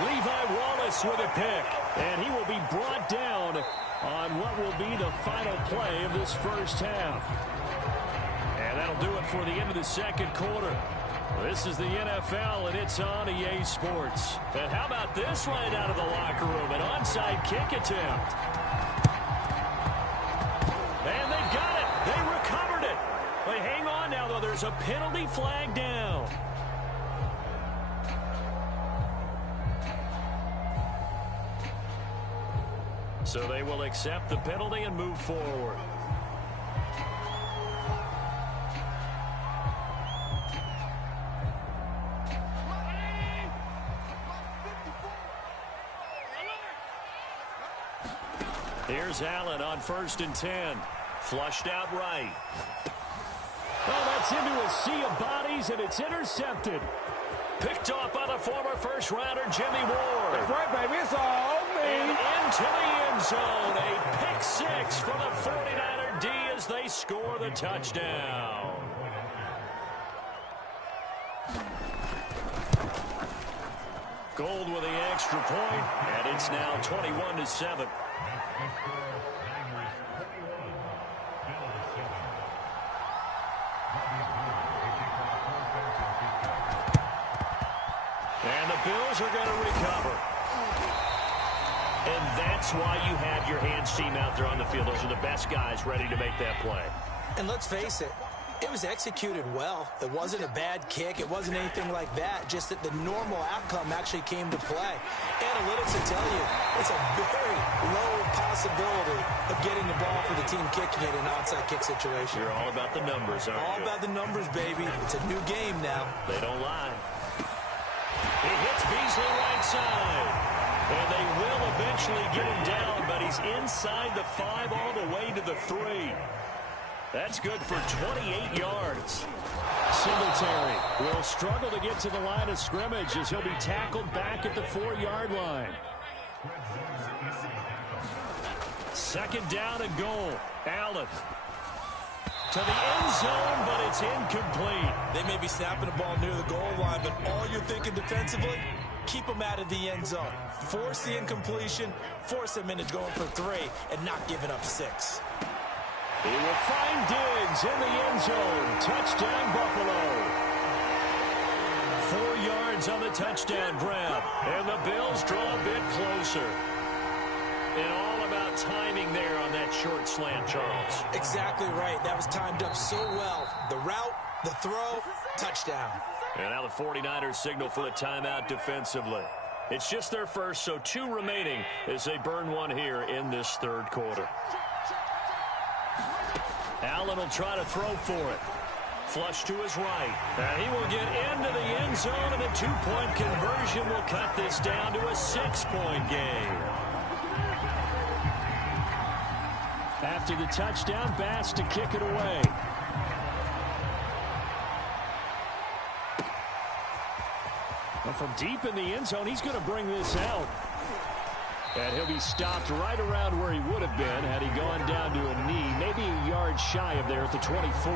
Levi Wallace with a pick, and he will be brought down on what will be the final play of this 1st half. And that'll do it for the end of the 2nd quarter. This is the NFL, and it's on EA Sports. And how about this right out of the locker room? An onside kick attempt. And they got it. They recovered it. But hang on now, though. There's a penalty flag down. So they will accept the penalty and move forward. Here's Allen on 1st and 10. Flushed out right. Oh, that's into a sea of bodies, and it's intercepted. Picked off by the former first-rounder Jimmy Ward. That's right, baby. It's all me. And into the end zone. A pick 6 for the 49er D as they score the touchdown. Gold with the extra point, and it's now 21-7. And the Bills are going to recover. And that's why you have your hands team out there on the field. Those are the best guys ready to make that play. And let's face it, it was executed well. It wasn't a bad kick. It wasn't anything like that. Just that the normal outcome actually came to play. Analytics will tell you it's a very low possibility of getting the ball for the team kicking it in an onside kick situation. You're all about the numbers, aren't you? All about the numbers, baby. It's a new game now. They don't lie. He hits Beasley right side. And they will eventually get him down, but he's inside the 5 all the way to the 3. That's good for 28 yards. Singletary will struggle to get to the line of scrimmage as he'll be tackled back at the 4-yard line. 2nd down and goal. Allen to the end zone, but it's incomplete. They may be snapping the ball near the goal line, but all you're thinking defensively, keep them out of the end zone. Force the incompletion, force them into going for 3, and not giving up 6. He will find Diggs in the end zone. Touchdown, Buffalo. 4 yards on the touchdown grab. And the Bills draw a bit closer. And all about timing there on that short slant, Charles. Exactly right. That was timed up so well. The route, the throw, touchdown. And now the 49ers signal for the timeout defensively. It's just their first, so 2 remaining as they burn one here in this 3rd quarter. Allen will try to throw for it. Flush to his right. And he will get into the end zone, and the two-point conversion will cut this down to a 6-point game. After the touchdown, Bass to kick it away. Well, from deep in the end zone, he's going to bring this out. And he'll be stopped right around where he would have been had he gone down to a knee, maybe a yard shy of there at the 24.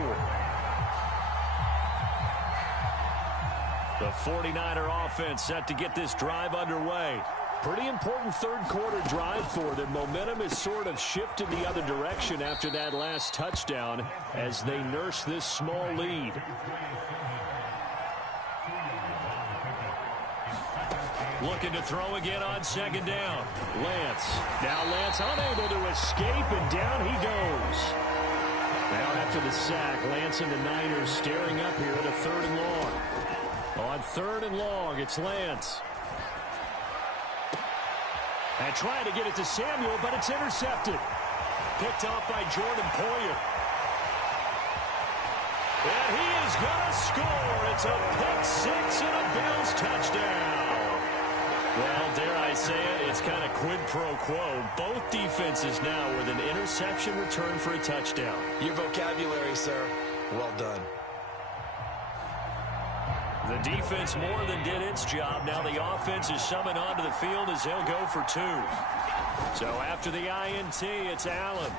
The 49er offense set to get this drive underway. Pretty important third-quarter drive for them. Momentum has sort of shifted the other direction after that last touchdown as they nurse this small lead. Looking to throw again on second down. Lance. Now Lance unable to escape, and down he goes. Now after the sack, Lance and the Niners staring up here at a 3rd and long. On 3rd and long, it's Lance. And trying to get it to Samuel, but it's intercepted. Picked off by Jordan Poyer. And he is going to score. It's a pick-6 and a Bills touchdown. Well, dare I say it, it's kind of quid pro quo. Both defenses now with an interception return for a touchdown. Your vocabulary, sir. Well done. The defense more than did its job. Now the offense is summoned onto the field as they'll go for 2. So after the INT, it's Allen.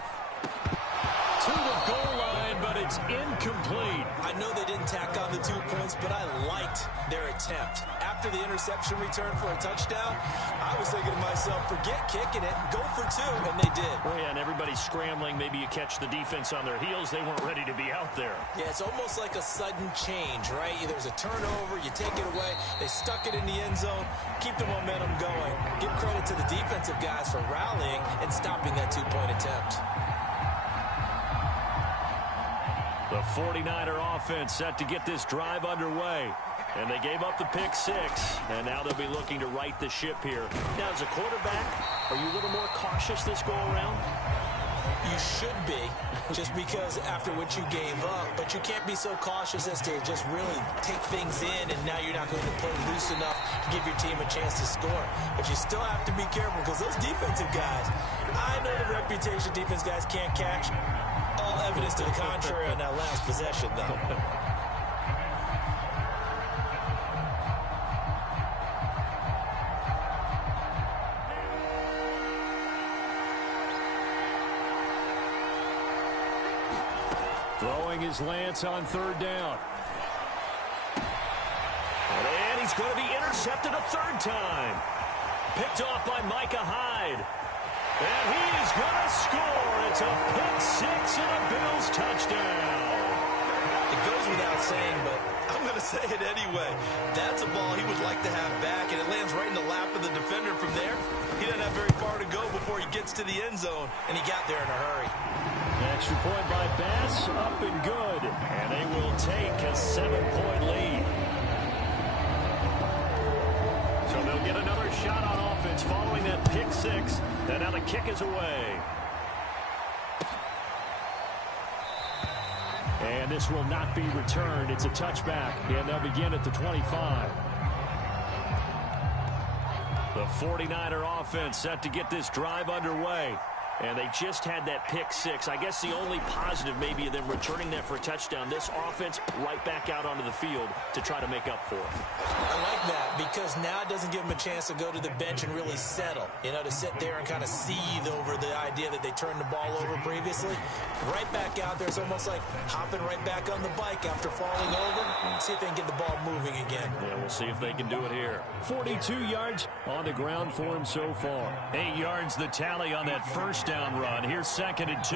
To the goal line, but it's incomplete. I know they didn't tack on the 2 points, but I liked their attempt. After the interception return for a touchdown, I was thinking to myself, forget kicking it, go for 2, and they did. Oh, yeah, and everybody's scrambling. Maybe you catch the defense on their heels. They weren't ready to be out there. Yeah, it's almost like a sudden change, right? There's a turnover, you take it away, they stuck it in the end zone, keep the momentum going. Give credit to the defensive guys for rallying and stopping that 2-point attempt. The 49er offense set to get this drive underway. And they gave up the pick-6, and now they'll be looking to right the ship here. Now, as a quarterback, are you a little more cautious this go-around? You should be, just because after what you gave up, but you can't be so cautious as to just really take things in, and now you're not going to play loose enough to give your team a chance to score. But you still have to be careful, because those defensive guys, I know the reputation defense guys can't catch. All evidence to the contrary on that last possession, though. Throwing his Lance on 3rd down. And he's going to be intercepted a 3rd time. Picked off by Micah Hyde. And he is going to score. It's a pick-6 and a Bills touchdown. It goes without saying, but I'm going to say it anyway. That's a ball he would like to have back, and it lands right in the lap of the defender from there. He doesn't have very far to go before he gets to the end zone, and he got there in a hurry. Extra point by Bass, up and good. And they will take a 7-point lead. So they'll get another shot on offense following that pick-6. And now the kick is away. And this will not be returned. It's a touchback, and they'll begin at the 25. The 49er offense set to get this drive underway. And they just had that pick-6. I guess the only positive maybe of them returning that for a touchdown. This offense right back out onto the field to try to make up for it. I like that because now it doesn't give them a chance to go to the bench and really settle. You know, to sit there and kind of seethe over the idea that they turned the ball over previously. Right back out there. It's almost like hopping right back on the bike after falling over. See if they can get the ball moving again. Yeah, we'll see if they can do it here. 42 yards on the ground for him so far. 8 yards the tally on that first down run. Here's 2nd and 2.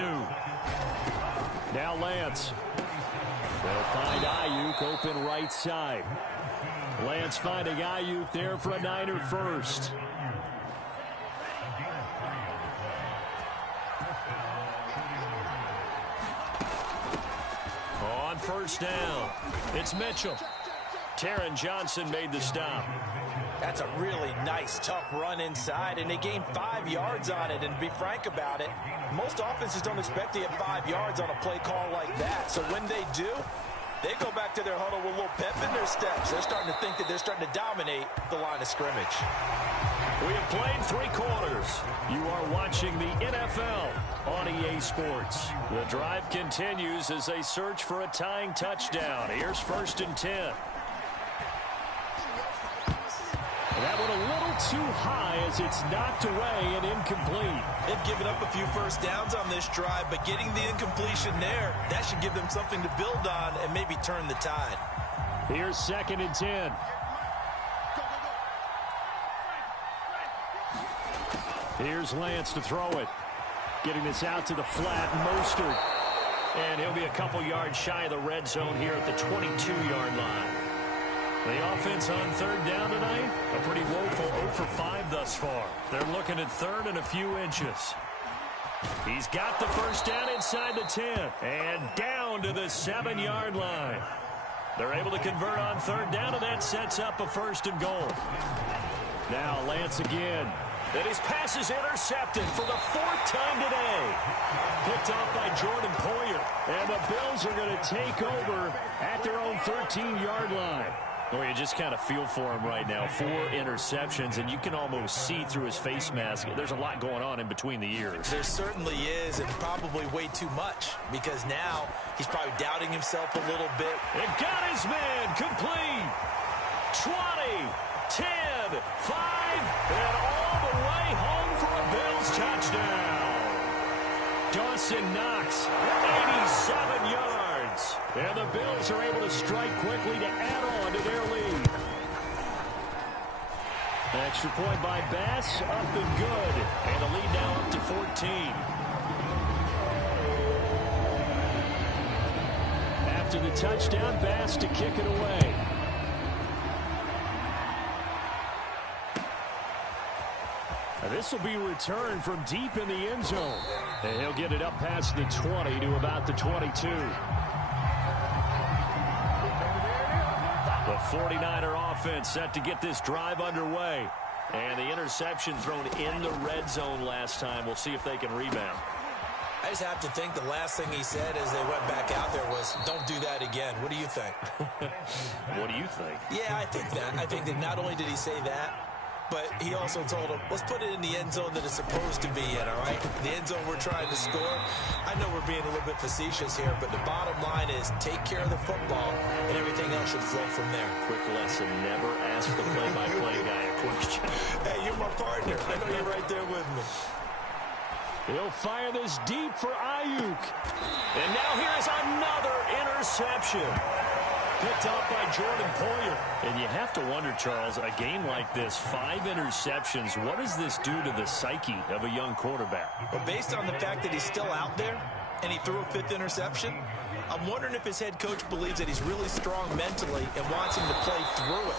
Now Lance. They'll find Ayuk open right side. Lance finding Ayuk there for a Niner first. On 1st down, it's Mitchell. Taron Johnson made the stop. That's a really nice, tough run inside, and they gained 5 yards on it. And to be frank about it, most offenses don't expect to get 5 yards on a play call like that. So when they do, They go back to their huddle with a little pep in their steps. They're starting to think that they're starting to dominate the line of scrimmage. We have played 3 quarters. You are watching the NFL on EA Sports. The drive continues as they search for a tying touchdown. Here's 1st and 10. That one a little too high as it's knocked away and incomplete. They've given up a few first downs on this drive, but getting the incompletion there, that should give them something to build on and maybe turn the tide. Here's 2nd and 10. Here's Lance to throw it. Getting this out to the flat, Mostert. And he'll be a couple yards shy of the red zone here at the 22-yard line. The offense on 3rd down tonight, a pretty woeful 0 for 5 thus far. They're looking at 3rd and a few inches. He's got the first down inside the 10 and down to the 7-yard line. They're able to convert on 3rd down, and that sets up a 1st and goal. Now Lance again. And his pass is intercepted for the 4th time today. Picked off by Jordan Poyer. And the Bills are going to take over at their own 13-yard line. Well, you just kind of feel for him right now. 4 interceptions, and you can almost see through his face mask. There's a lot going on in between the ears. There certainly is, and probably way too much, because now he's probably doubting himself a little bit. It got his man complete. 20, 10, 5, and all the way home for a Bills touchdown. Dawson Knox, 87 yards. And the Bills are able to strike quickly to add on to their lead. Extra point by Bass, up and good. And the lead now up to 14. After the touchdown, Bass to kick it away. This will be returned from deep in the end zone. And he'll get it up past the 20 to about the 22. The 49er offense set to get this drive underway. And the interception thrown in the red zone last time. We'll see if they can rebound. I just have to think the last thing he said as they went back out there was, don't do that again. What do you think? What do you think? Yeah, I think that. I think that not only did he say that, but he also told him, let's put it in the end zone that it's supposed to be in, all right? The end zone we're trying to score. I know we're being a little bit facetious here, but the bottom line is take care of the football, and everything else should flow from there. Quick lesson, never ask the play-by-play guy a question. Hey, you're my partner. I know you're right there with me. He'll fire this deep for Ayuk. And now here's another interception. Picked off by Jordan Poyer. And you have to wonder, Charles, a game like this, 5 interceptions, what does this do to the psyche of a young quarterback? Well, based on the fact that he's still out there and he threw a 5th interception, I'm wondering if his head coach believes that he's really strong mentally and wants him to play through it.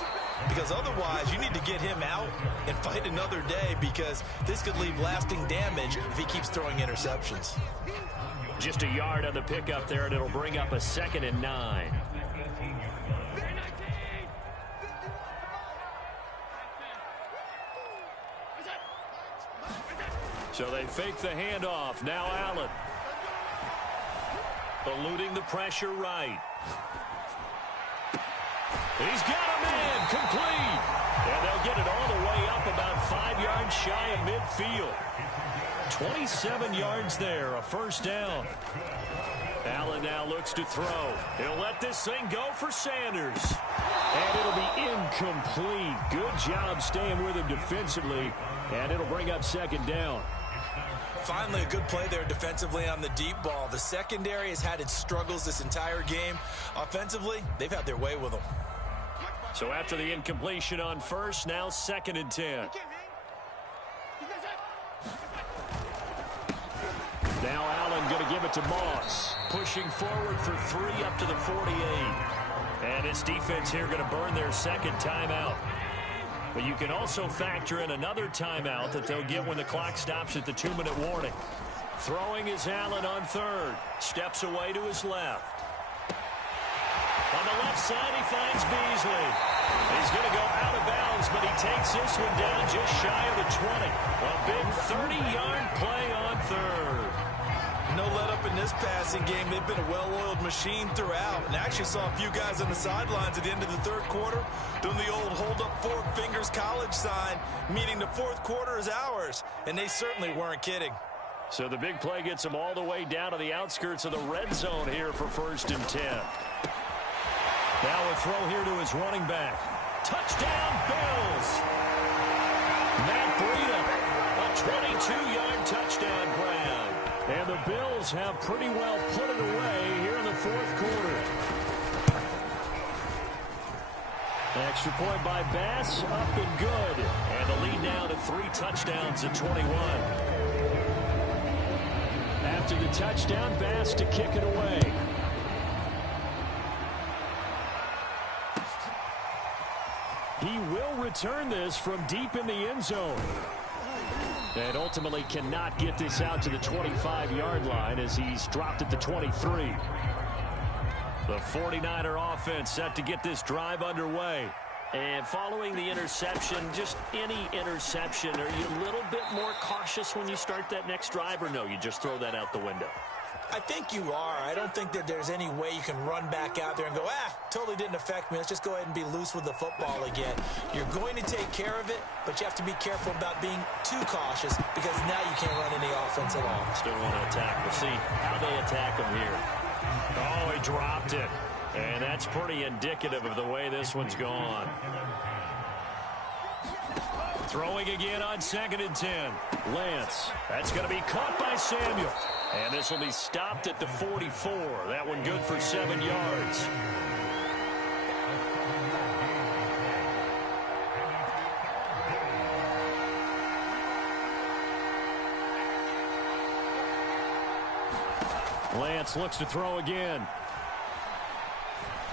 Because otherwise, you need to get him out and fight another day, because this could leave lasting damage if he keeps throwing interceptions. Just a yard on the pickup there, and it'll bring up a 2nd and 9. So they fake the handoff. Now Allen. Eluding the pressure right. He's got a man complete. And they'll get it all the way up about 5 yards shy of midfield. 27 yards there, a 1st down. Allen now looks to throw. He'll let this thing go for Sanders. And it'll be incomplete. Good job staying with him defensively. And it'll bring up 2nd down. Finally, a good play there defensively on the deep ball. The secondary has had its struggles this entire game. Offensively, they've had their way with them. So after the incompletion on 1st, now 2nd and 10. Now Allen going to give it to Moss. Pushing forward for 3 up to the 48. And this defense here going to burn their 2nd timeout. But you can also factor in another timeout that they'll get when the clock stops at the 2-minute warning. Throwing is Allen on 3rd. Steps away to his left. On the left side, he finds Beasley. He's going to go out of bounds, but he takes this one down just shy of the 20. A big 30-yard play on 3rd. No let up in this passing game. They've been a well-oiled machine throughout. And I actually saw a few guys on the sidelines at the end of the third quarter doing the old hold up four fingers college sign, meaning the fourth quarter is ours. And they certainly weren't kidding. So the big play gets him all the way down to the outskirts of the red zone here for 1st and 10. Now a throw here to his running back. Touchdown, Bills! Matt Breida, a 22-yard touchdown grab. And the Bills have pretty well put it away here in the fourth quarter. Extra point by Bass, up and good. And the lead now to 3 touchdowns at 21. After the touchdown, Bass to kick it away. He will return this from deep in the end zone. And ultimately cannot get this out to the 25-yard line as he's dropped at the 23. The 49er offense set to get this drive underway. And following the interception, just any interception, are you a little bit more cautious when you start that next drive, or no, you just throw that out the window? I think you are. I don't think that there's any way you can run back out there and go, totally didn't affect me. Let's just go ahead and be loose with the football again. You're going to take care of it, but you have to be careful about being too cautious because now you can't run any offense at all. Still want to attack. We'll see how they attack him here. Oh, he dropped it. And that's pretty indicative of the way this one's gone. Throwing again on 2nd and 10. Lance. That's going to be caught by Samuel. And this will be stopped at the 44. That one good for 7 yards. Lance looks to throw again.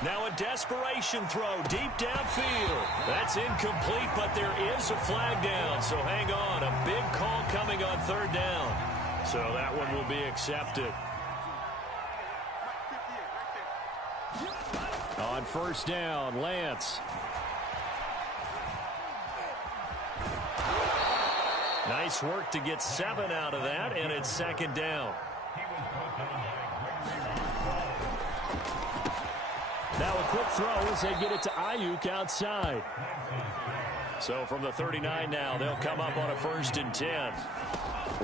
Now a desperation throw deep downfield. That's incomplete, but there is a flag down. So hang on. A big call coming on 3rd down. So that one will be accepted. On 1st down, Lance. Nice work to get 7 out of that, and it's 2nd down. Now a quick throw as they get it to Ayuk outside. So from the 39 now, they'll come up on a 1st and 10.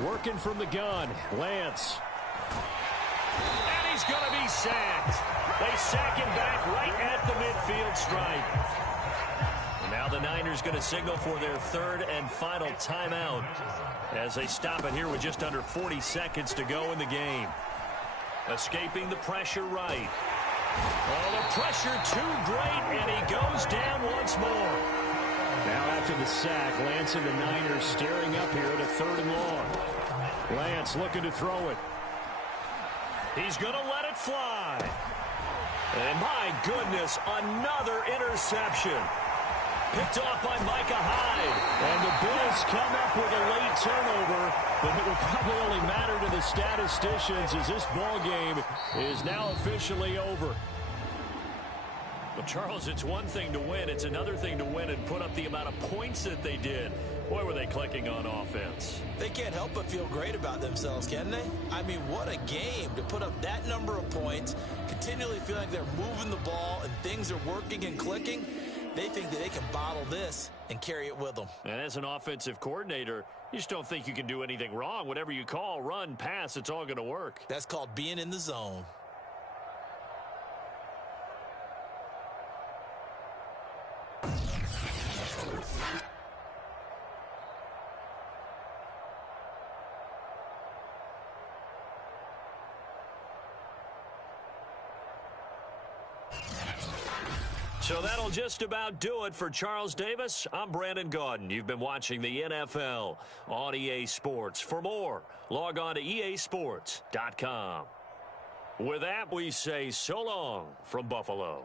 Working from the gun, Lance. And he's going to be sacked. They sack him back right at the midfield stripe. And now the Niners going to signal for their 3rd and final timeout as they stop it here with just under 40 seconds to go in the game. Escaping the pressure right. Oh, the pressure too great, and he goes down once more. Now after the sack, Lance and the Niners staring up here at a 3rd and long. Lance looking to throw it. He's going to let it fly. And my goodness, another interception. Picked off by Micah Hyde. And the Bills come up with a late turnover, but it will probably only matter to the statisticians as this ball game is now officially over. Well, Charles, it's one thing to win. It's another thing to win and put up the amount of points that they did. Boy, were they clicking on offense. They can't help but feel great about themselves, can they? I mean, what a game to put up that number of points, continually feeling like they're moving the ball and things are working and clicking. They think that they can bottle this and carry it with them. And as an offensive coordinator, you just don't think you can do anything wrong. Whatever you call, run, pass, it's all going to work. That's called being in the zone. So that'll just about do it for Charles Davis. I'm Brandon Gaudin. You've been watching the NFL on EA Sports. For more, log on to easports.com. With that, we say so long from Buffalo.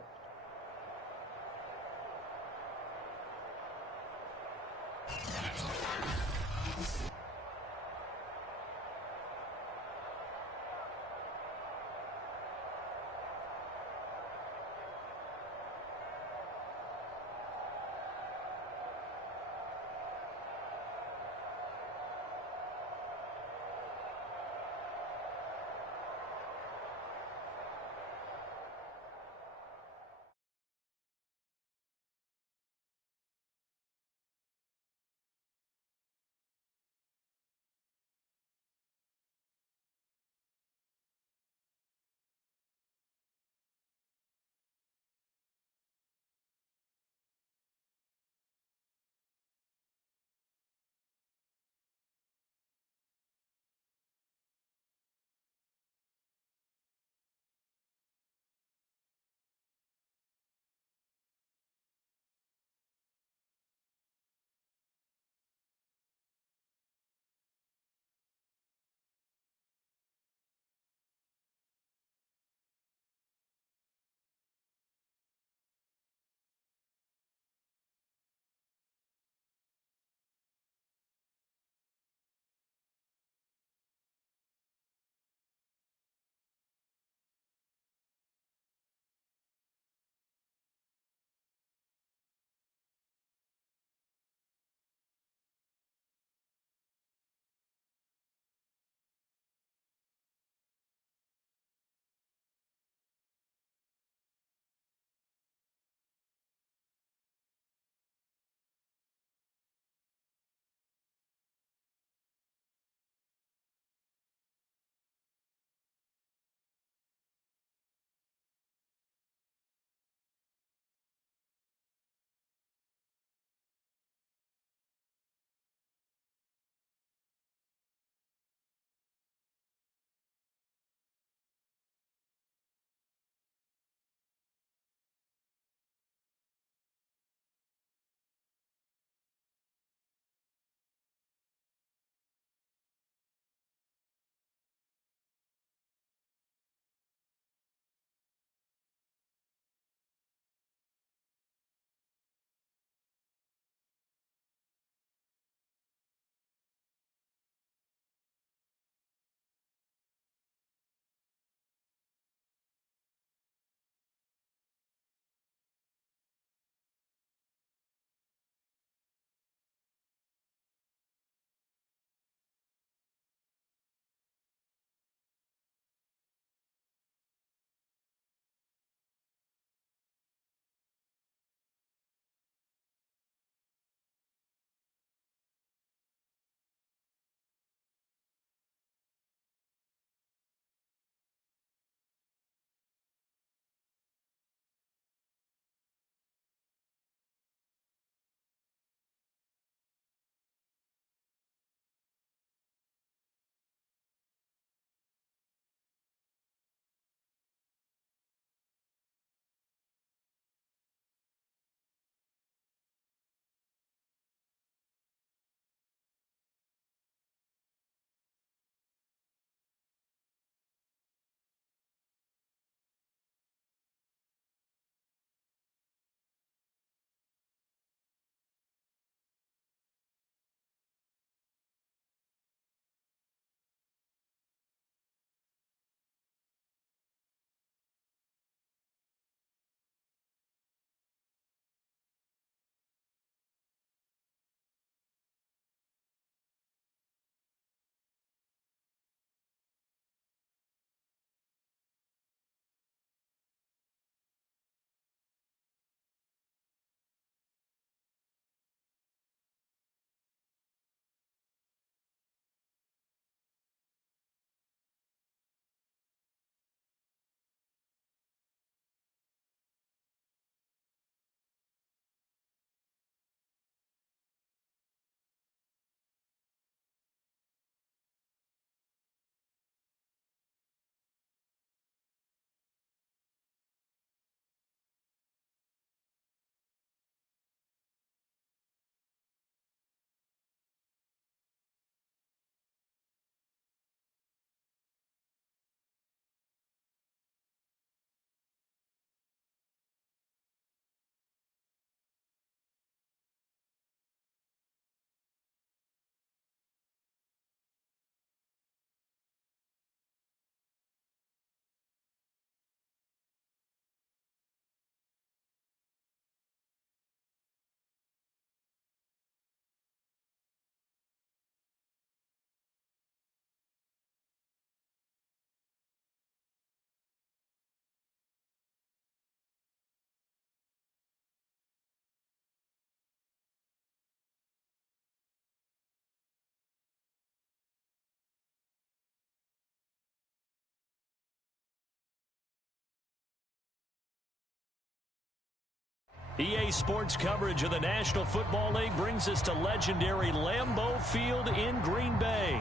EA Sports coverage of the National Football League brings us to legendary Lambeau Field in Green Bay.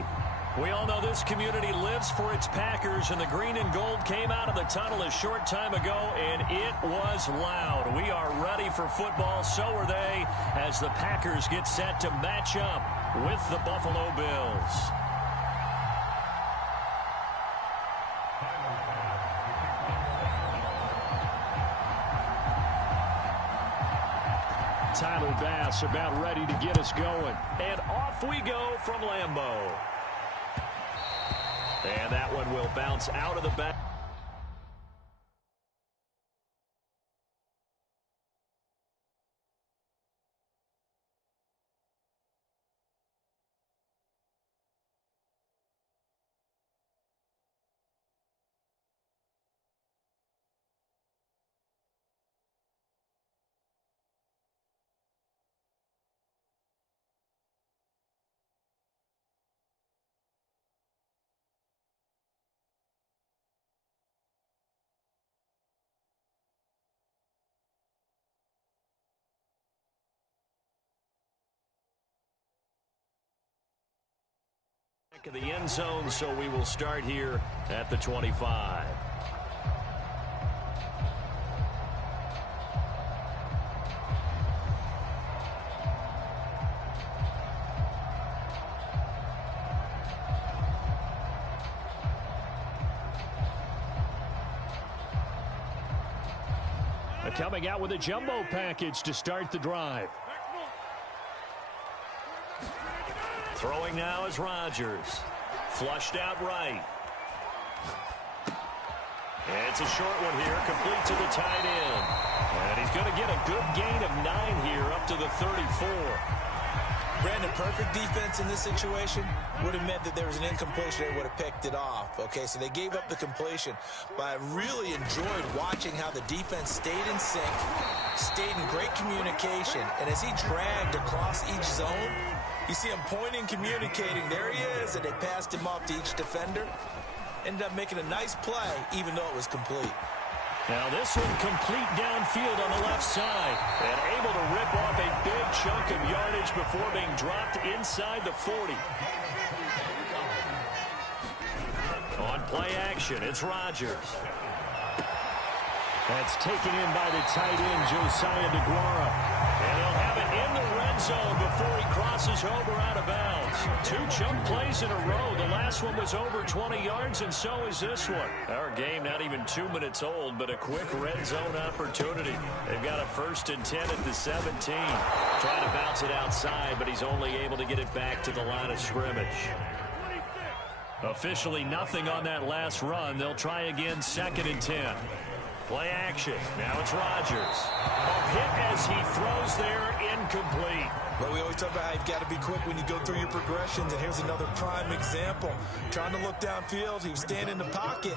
We all know this community lives for its Packers, and the green and gold came out of the tunnel a short time ago, and it was loud. We are ready for football, so are they, as the Packers get set to match up with the Buffalo Bills. Tyler Bass about ready to get us going. And off we go from Lambeau. And that one will bounce out of the back. Of the end zone, so we will start here at the 25. Coming out with a jumbo package to start the drive. Throwing now is Rodgers. Flushed out right. And it's a short one here, complete to the tight end. And he's going to get a good gain of 9 here up to the 34. Brandon, perfect defense in this situation would have meant that there was an incompletion. They would have picked it off. Okay, so they gave up the completion. But I really enjoyed watching how the defense stayed in sync, stayed in great communication. And as he dragged across each zone, you see him pointing, communicating. There he is, and they passed him off to each defender. Ended up making a nice play, even though it was complete. Now this one complete downfield on the left side. And able to rip off a big chunk of yardage before being dropped inside the 40. On play action, it's Rodgers. That's taken in by the tight end, Josiah DeGuara. And they'll have it in the red zone before he crosses over out of bounds. 2 chunk plays in a row. The last one was over 20 yards, and so is this one. Our game not even 2 minutes old, but a quick red zone opportunity. They've got a 1st and 10 at the 17. Trying to bounce it outside, but he's only able to get it back to the line of scrimmage. Officially nothing on that last run. They'll try again, 2nd and 10. Play action. Now it's Rodgers. A hit as he throws there, incomplete. Well, we always talk about how you've got to be quick when you go through your progressions, and here's another prime example. Trying to look downfield, he was standing in the pocket,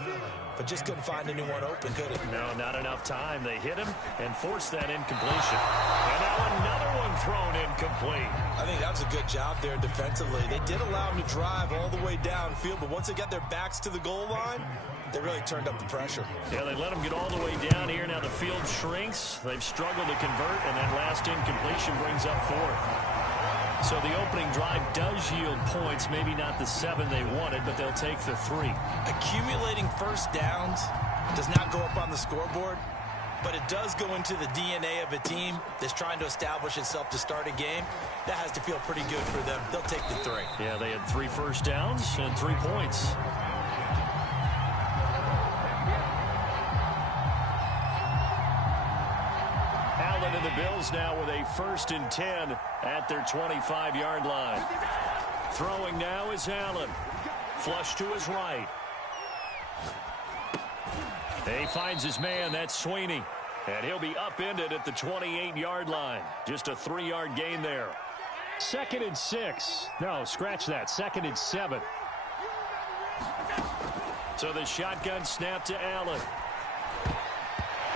but just couldn't find anyone open, could he? No, not enough time. They hit him and forced that incompletion. And now another one thrown incomplete. I think that was a good job there defensively. They did allow him to drive all the way downfield, but once they got their backs to the goal line, they really turned up the pressure. Yeah, they let him get all the way down here. Now the field shrinks. They've struggled to convert, and that last incompletion brings up 4th. So the opening drive does yield points, maybe not the 7 they wanted, but they'll take the 3. Accumulating first downs does not go up on the scoreboard, but it does go into the DNA of a team that's trying to establish itself to start a game. That has to feel pretty good for them. They'll take the 3. Yeah, they had 3 first downs and 3 points. And the Bills now with a 1st and 10 at their 25-yard line. Throwing now is Allen. Flush to his right. He finds his man. That's Sweeney. And he'll be upended at the 28-yard line. Just a 3-yard gain there. 2nd and 6. No, scratch that. 2nd and 7. So the shotgun snap to Allen.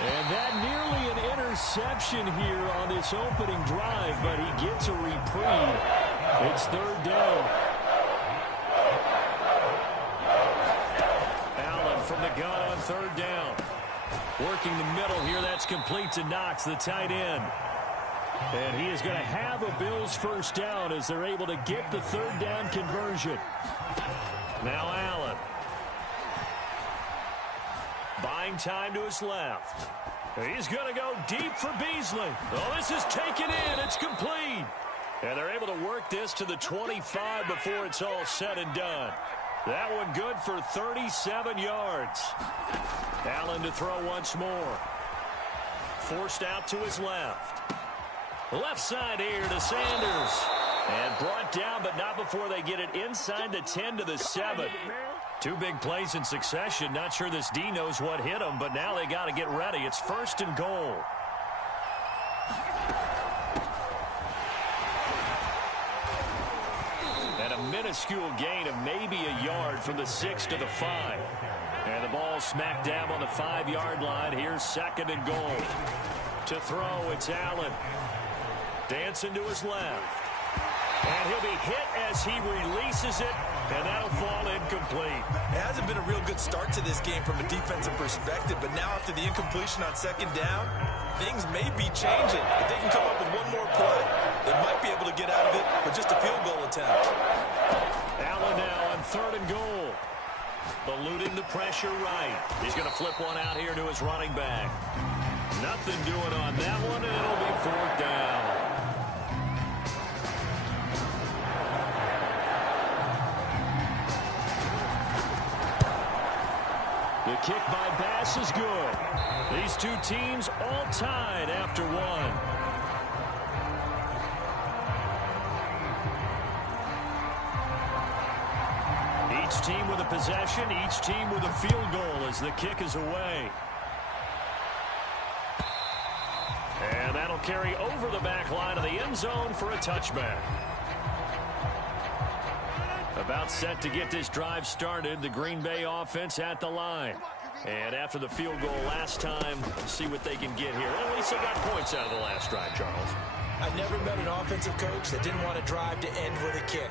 And that nearly an interception here on this opening drive, but he gets a reprieve. It's 3rd down. Allen from the gun on 3rd down. Working the middle here. That's complete to Knox, the tight end. And he is going to have a Bills first down as they're able to get the third down conversion. Now Allen. Buying time to his left. He's going to go deep for Beasley. Oh, this is taken in. It's complete. And they're able to work this to the 25 before it's all said and done. That one good for 37 yards. Allen to throw once more. Forced out to his left. Left side here to Sanders. And brought down, but not before they get it inside the 10 to the 7. Two big plays in succession. Not sure this D knows what hit him, but now they got to get ready. It's 1st and goal. And a minuscule gain of maybe a yard from the 6 to the 5. And the ball smack dab on the 5-yard line. Here's 2nd and goal. To throw, it's Allen. Dancing to his left. And he'll be hit as he releases it, and that'll fall incomplete. It hasn't been a real good start to this game from a defensive perspective, but now after the incompletion on 2nd down, things may be changing. If they can come up with one more play, they might be able to get out of it with just a field goal attempt. Allen now on 3rd and goal. Eluding the pressure right. He's going to flip one out here to his running back. Nothing doing on that one, and it'll be 4th down. The kick by Bass is good. These two teams all tied after one. Each team with a possession, each team with a field goal as the kick is away. And that'll carry over the back line of the end zone for a touchback. About set to get this drive started. The Green Bay offense at the line. And after the field goal last time, see what they can get here. At least they got points out of the last drive, Charles. I've never met an offensive coach that didn't want to drive to end with a kick.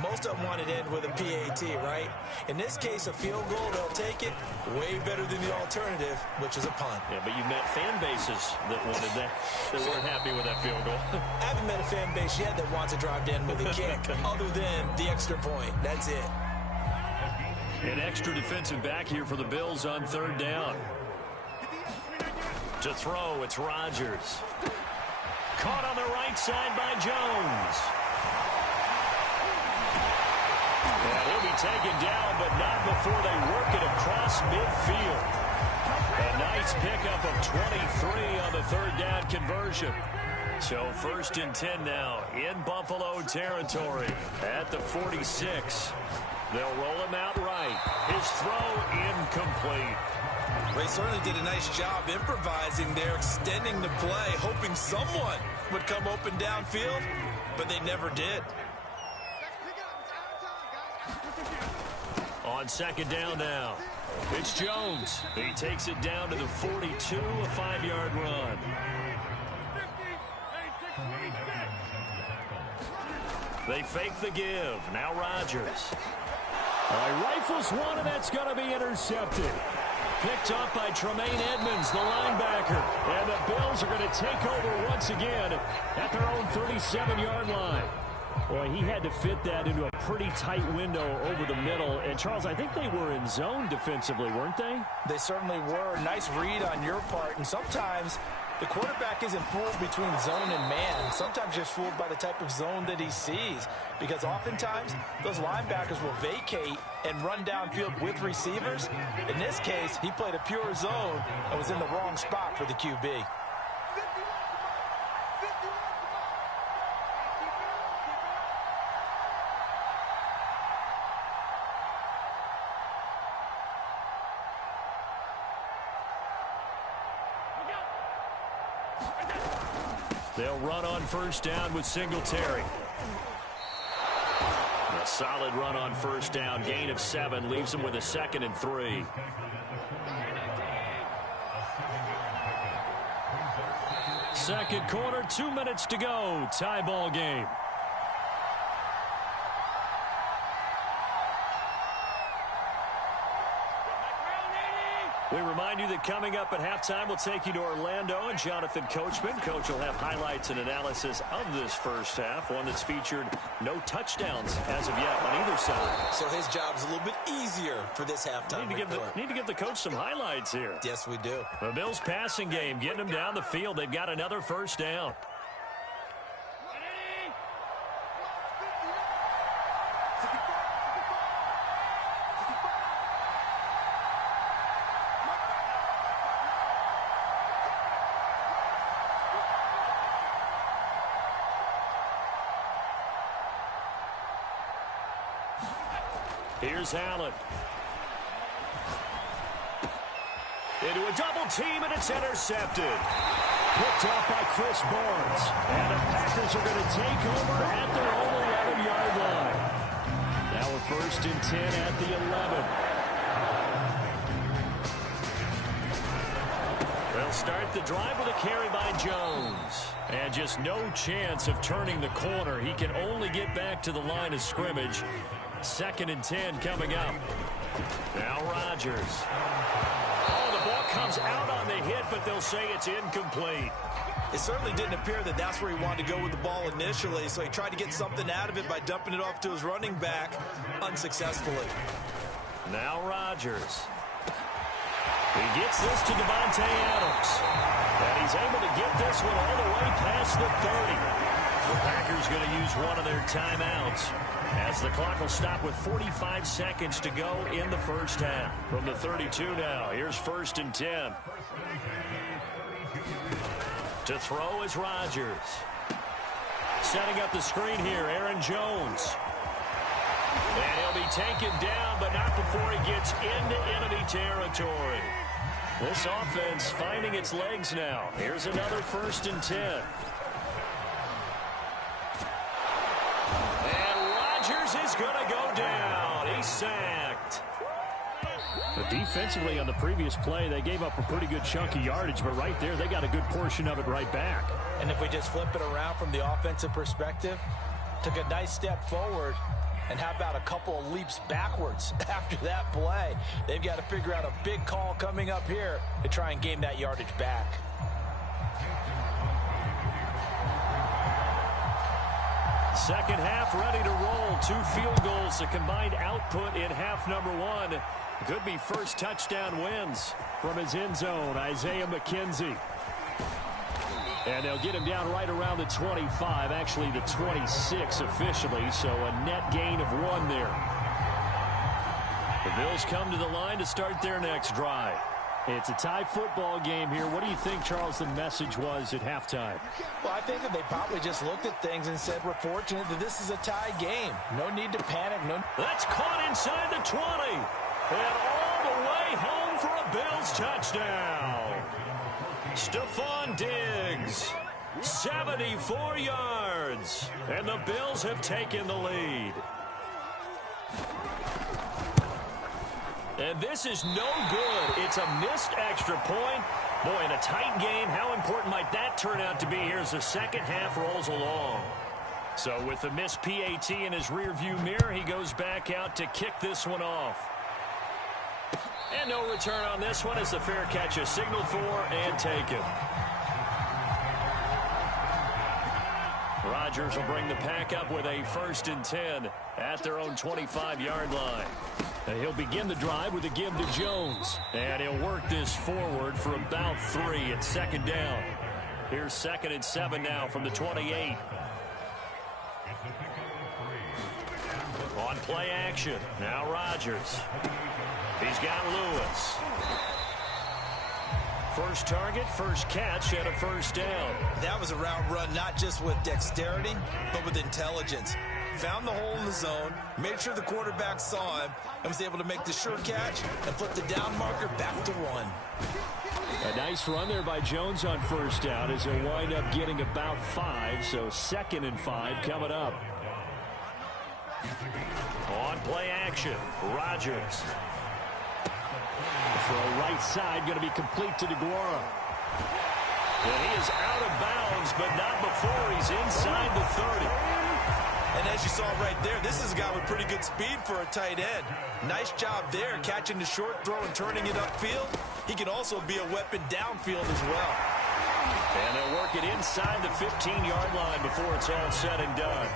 Most of them wanted to end with a PAT, right? In this case, a field goal, they'll take it. Way better than the alternative, which is a punt. Yeah, but you met fan bases that wanted that, that weren't happy with that field goal. I haven't met a fan base yet that wants to drive to end with a kick, other than the extra point. That's it. An extra defensive back here for the Bills on 3rd down. To throw, it's Rodgers. Caught on the right side by Jones. And he'll be taken down, but not before they work it across midfield. A nice pickup of 23 on the 3rd down conversion. So 1st and 10 now in Buffalo territory at the 46. They'll roll him out right. His throw incomplete. They certainly did a nice job improvising there, extending the play, hoping someone would come open downfield, but they never did. On 2nd down now, it's Jones. He takes it down to the 42, a 5-yard run. They fake the give. Now Rodgers. Rifles one, and that's going to be intercepted. Picked up by Tremaine Edmonds, the linebacker. And the Bills are going to take over once again at their own 37-yard line. Boy, he had to fit that into a pretty tight window over the middle. And, Charles, I think they were in zone defensively, weren't they? They certainly were. Nice read on your part. And sometimes the quarterback isn't fooled between zone and man. Sometimes just fooled by the type of zone that he sees. Because oftentimes, those linebackers will vacate and run downfield with receivers. In this case, he played a pure zone and was in the wrong spot for the QB. They'll run on 1st down with Singletary. A solid run on 1st down. Gain of 7 leaves them with a 2nd and 3. Second quarter, 2 minutes to go. Tie ball game. We remind you that coming up at halftime, we'll take you to Orlando and Jonathan Coachman. Coach will have highlights and analysis of this first half, one that's featured no touchdowns as of yet on either side. So his job is a little bit easier for this halftime report. Need to give the coach some highlights here. Yes, we do. The Bills passing game, getting them down the field. They've got another first down. Here's Allen. Into a double team, and it's intercepted. Picked off by Chris Barnes. And the Packers are going to take over at their own 11-yard line. Now we're 1st and 10 at the 11. They'll start the drive with a carry by Jones. And just no chance of turning the corner. He can only get back to the line of scrimmage. 2nd and 10 coming up. Now Rodgers. Oh, the ball comes out on the hit, but they'll say it's incomplete. It certainly didn't appear that that's where he wanted to go with the ball initially, so he tried to get something out of it by dumping it off to his running back unsuccessfully. Now Rodgers. He gets this to Devontae Adams. And he's able to get this one all the way past the 30. The Packers going to use one of their timeouts as the clock will stop with 45 seconds to go in the first half. From the 32 now, here's 1st and 10. To throw is Rodgers. Setting up the screen here, Aaron Jones. And he'll be taken down, but not before he gets into enemy territory. This offense finding its legs now. Here's another 1st and 10. Is going to go down. He's sacked. Defensively on the previous play, they gave up a pretty good chunk of yardage, but right there, they got a good portion of it right back. And if we just flip it around from the offensive perspective, took a nice step forward, and how about a couple of leaps backwards after that play? They've got to figure out a big call coming up here to try and gain that yardage back. Second half ready to roll. 2 field goals, the combined output in half number 1. Could be first touchdown wins from his end zone, Isaiah McKenzie. And they'll get him down right around the 25, actually the 26 officially, so a net gain of 1 there. The Bills come to the line to start their next drive. It's a tie football game here. What do you think, Charles, the message was at halftime? Well, I think that they probably just looked at things and said, we're fortunate that this is a tie game. No need to panic. That's caught inside the 20. And all the way home for a Bills touchdown. Stephon Diggs, 74 yards. And the Bills have taken the lead. And this is no good. It's a missed extra point. Boy, in a tight game, how important might that turn out to be here as the second half rolls along? So with the missed PAT in his rearview mirror, he goes back out to kick this one off. And no return on this one as the fair catch is signaled for and taken. Rodgers will bring the pack up with a 1st and 10 at their own 25-yard line. And he'll begin the drive with a give to Jones. And he'll work this forward for about 3 at 2nd down. Here's 2nd and 7 now from the 28. On play action. Now Rodgers. He's got Lewis. First target, first catch, and a 1st down. That was a route run not just with dexterity, but with intelligence. Found the hole in the zone, made sure the quarterback saw him, and was able to make the sure catch and flip the down marker back to 1. A nice run there by Jones on 1st down as he'll wind up getting about 5, so 2nd and 5 coming up. On play action, Rodgers. Throw right side, going to be complete to DeGuara. And he is out of bounds, but not before he's inside the 30. And as you saw right there, this is a guy with pretty good speed for a tight end. Nice job there, catching the short throw and turning it upfield. he can also be a weapon downfield as well. And they'll work it inside the 15-yard line before it's all said and done.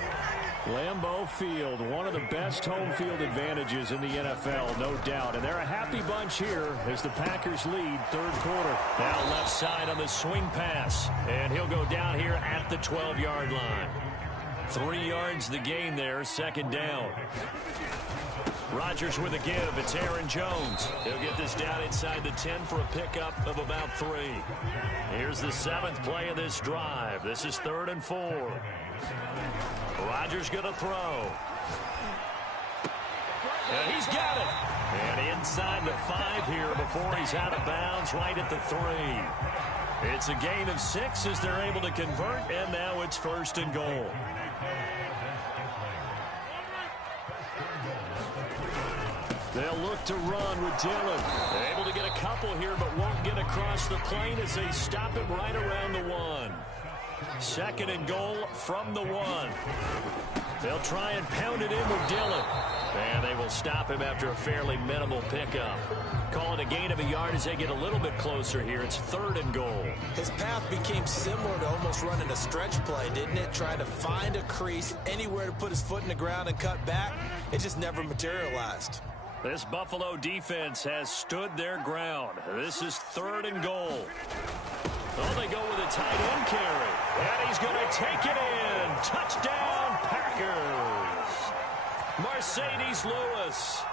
Lambeau Field, one of the best home field advantages in the NFL, no doubt. And they're a happy bunch here as the Packers lead third quarter. Now left side on the swing pass. And he'll go down here at the 12-yard line. 3 yards the gain there, second down. Rodgers with a give. It's Aaron Jones. He'll get this down inside the 10 for a pickup of about 3. Here's the 7th play of this drive. This is 3rd and 4. Rodgers going to throw. And he's got it. And inside the 5 here before he's out of bounds right at the 3. It's a gain of 6 as they're able to convert, and now it's 1st and goal. They'll look to run with Dillon. They're able to get a couple here, but won't get across the plane as they stop him right around the 1. 2nd and goal from the 1. They'll try and pound it in with Dillon. And they will stop him after a fairly minimal pickup. Call it a gain of a yard as they get a little bit closer here. It's 3rd and goal. His path became similar to almost running a stretch play, didn't it? Trying to find a crease, anywhere to put his foot in the ground and cut back. It just never materialized. This Buffalo defense has stood their ground. This is 3rd and goal. Oh, they go with a tight end carry. And he's going to take it in. Touchdown, Packers. Mercedes Lewis.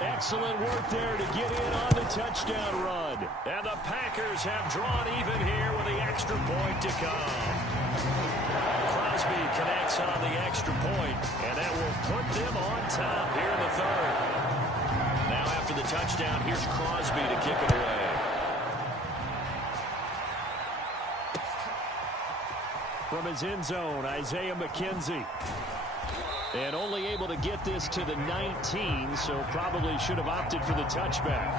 Excellent work there to get in on the touchdown run. And the Packers have drawn even here with the extra point to come. Crosby connects on the extra point, and that will put them on top here in the 3rd. Now after the touchdown, here's Crosby to kick it away. From his end zone, Isaiah McKenzie. And only able to get this to the 19, so probably should have opted for the touchback.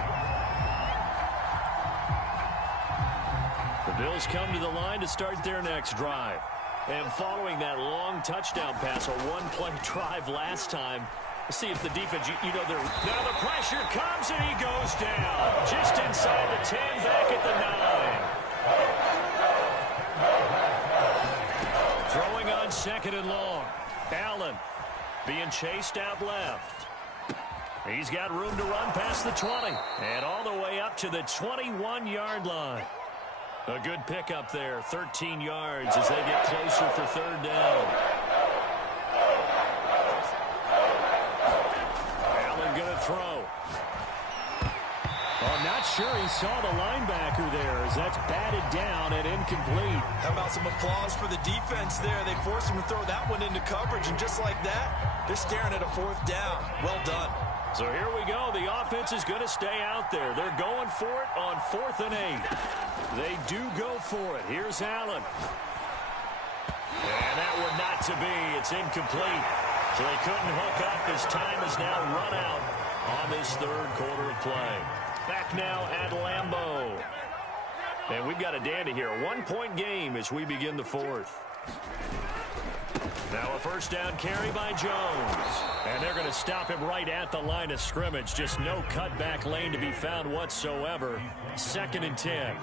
The Bills come to the line to start their next drive. And following that long touchdown pass, a one-play drive last time, let's see if the defense, you know, now the pressure comes and he goes down. Just inside the 10, back at the 9. Throwing on 2nd and long. Allen being chased out left. He's got room to run past the 20. And all the way up to the 21-yard line. A good pickup there, 13 yards as they get closer for 3rd down. Allen going to throw. Oh, not sure he saw the linebacker there as that's batted down and incomplete. How about some applause for the defense there? They forced him to throw that one into coverage, and just like that, they're staring at a 4th down. Well done. So here we go. The offense is going to stay out there. They're going for it on 4th and 8. They do go for it. Here's Allen. And that were not to be. It's incomplete. So they couldn't hook up. His time is now run out on this 3rd quarter of play. Back now at Lambeau. And we've got a dandy here. 1-point game as we begin the 4th. Now a 1st down carry by Jones. And they're going to stop him right at the line of scrimmage. Just no cutback lane to be found whatsoever. 2nd and 10.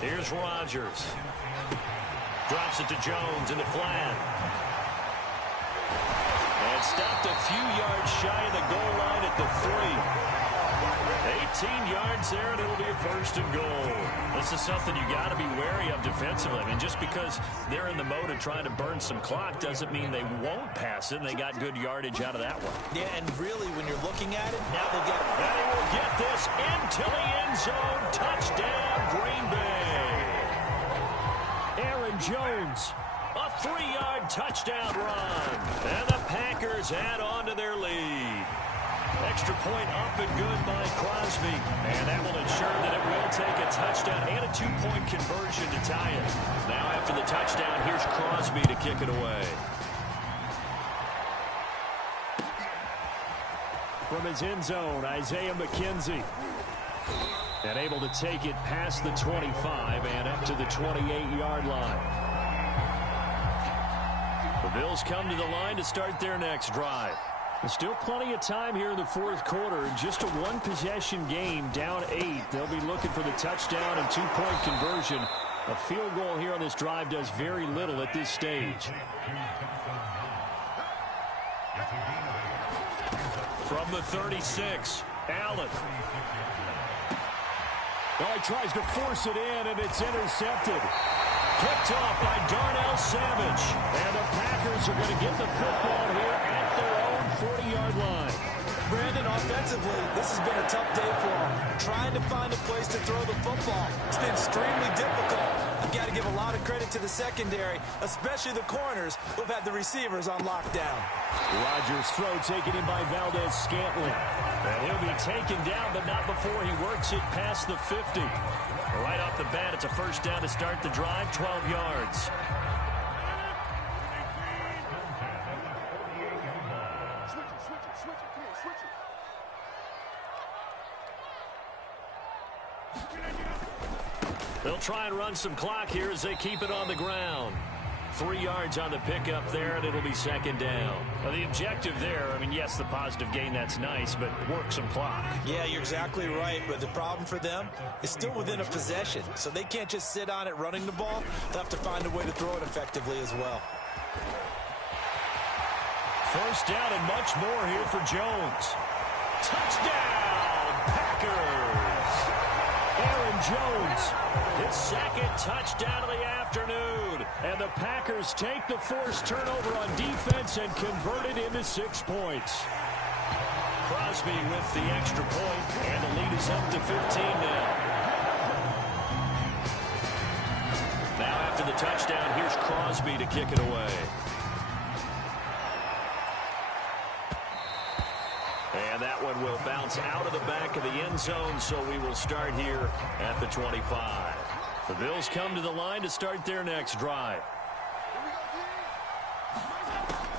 Here's Rodgers. Drops it to Jones in the flat. And stopped a few yards shy of the goal line at the 3. 18 yards there, and it'll be a 1st and goal. This is something you got to be wary of defensively. I mean, just because they're in the mode of trying to burn some clock doesn't mean they won't pass it, and they got good yardage out of that one. Yeah, and really, when you're looking at it, now they've got... They will get this into the end zone. Touchdown, Green Bay. Aaron Jones, a 3-yard touchdown run. And the Packers add on to their lead. Extra point up and good by Crosby. And that will ensure that it will take a touchdown and a 2-point conversion to tie it. Now after the touchdown, here's Crosby to kick it away. From his end zone, Isaiah McKenzie. And able to take it past the 25 and up to the 28-yard line. The Bills come to the line to start their next drive. Still plenty of time here in the fourth quarter. Just a one-possession game, down 8. They'll be looking for the touchdown and two-point conversion. A field goal here on this drive does very little at this stage. From the 36, Allen. Oh, he tries to force it in, and it's intercepted. Picked off by Darnell Savage. And the Packers are going to get the football here at their own 40-yard line. Brandon, offensively, this has been a tough day for him. Trying to find a place to throw the football. It's been extremely difficult. I've got to give a lot of credit to the secondary, especially the corners who have had the receivers on lockdown. Rodgers' throw taken in by Valdez-Scantling. And he'll be taken down, but not before he works it past the 50. Right off the bat, it's a first down to start the drive, 12 yards. They'll try and run some clock here as they keep it on the ground. 3 yards on the pickup there, and it'll be second down. Well, the objective there, I mean, yes, the positive gain, that's nice, but work some clock. Yeah, you're exactly right, but the problem for them is still within a possession, so they can't just sit on it running the ball. They'll have to find a way to throw it effectively as well. First down and much more here for Jones. Touchdown, Packers! Aaron Jones, his second touchdown of the afternoon. And the Packers take the forced turnover on defense and convert it into 6 points. Crosby with the extra point, and the lead is up to 15 now. Now after the touchdown, here's Crosby to kick it away. And that one will bounce out of the back of the end zone, so we will start here at the 25. The Bills come to the line to start their next drive.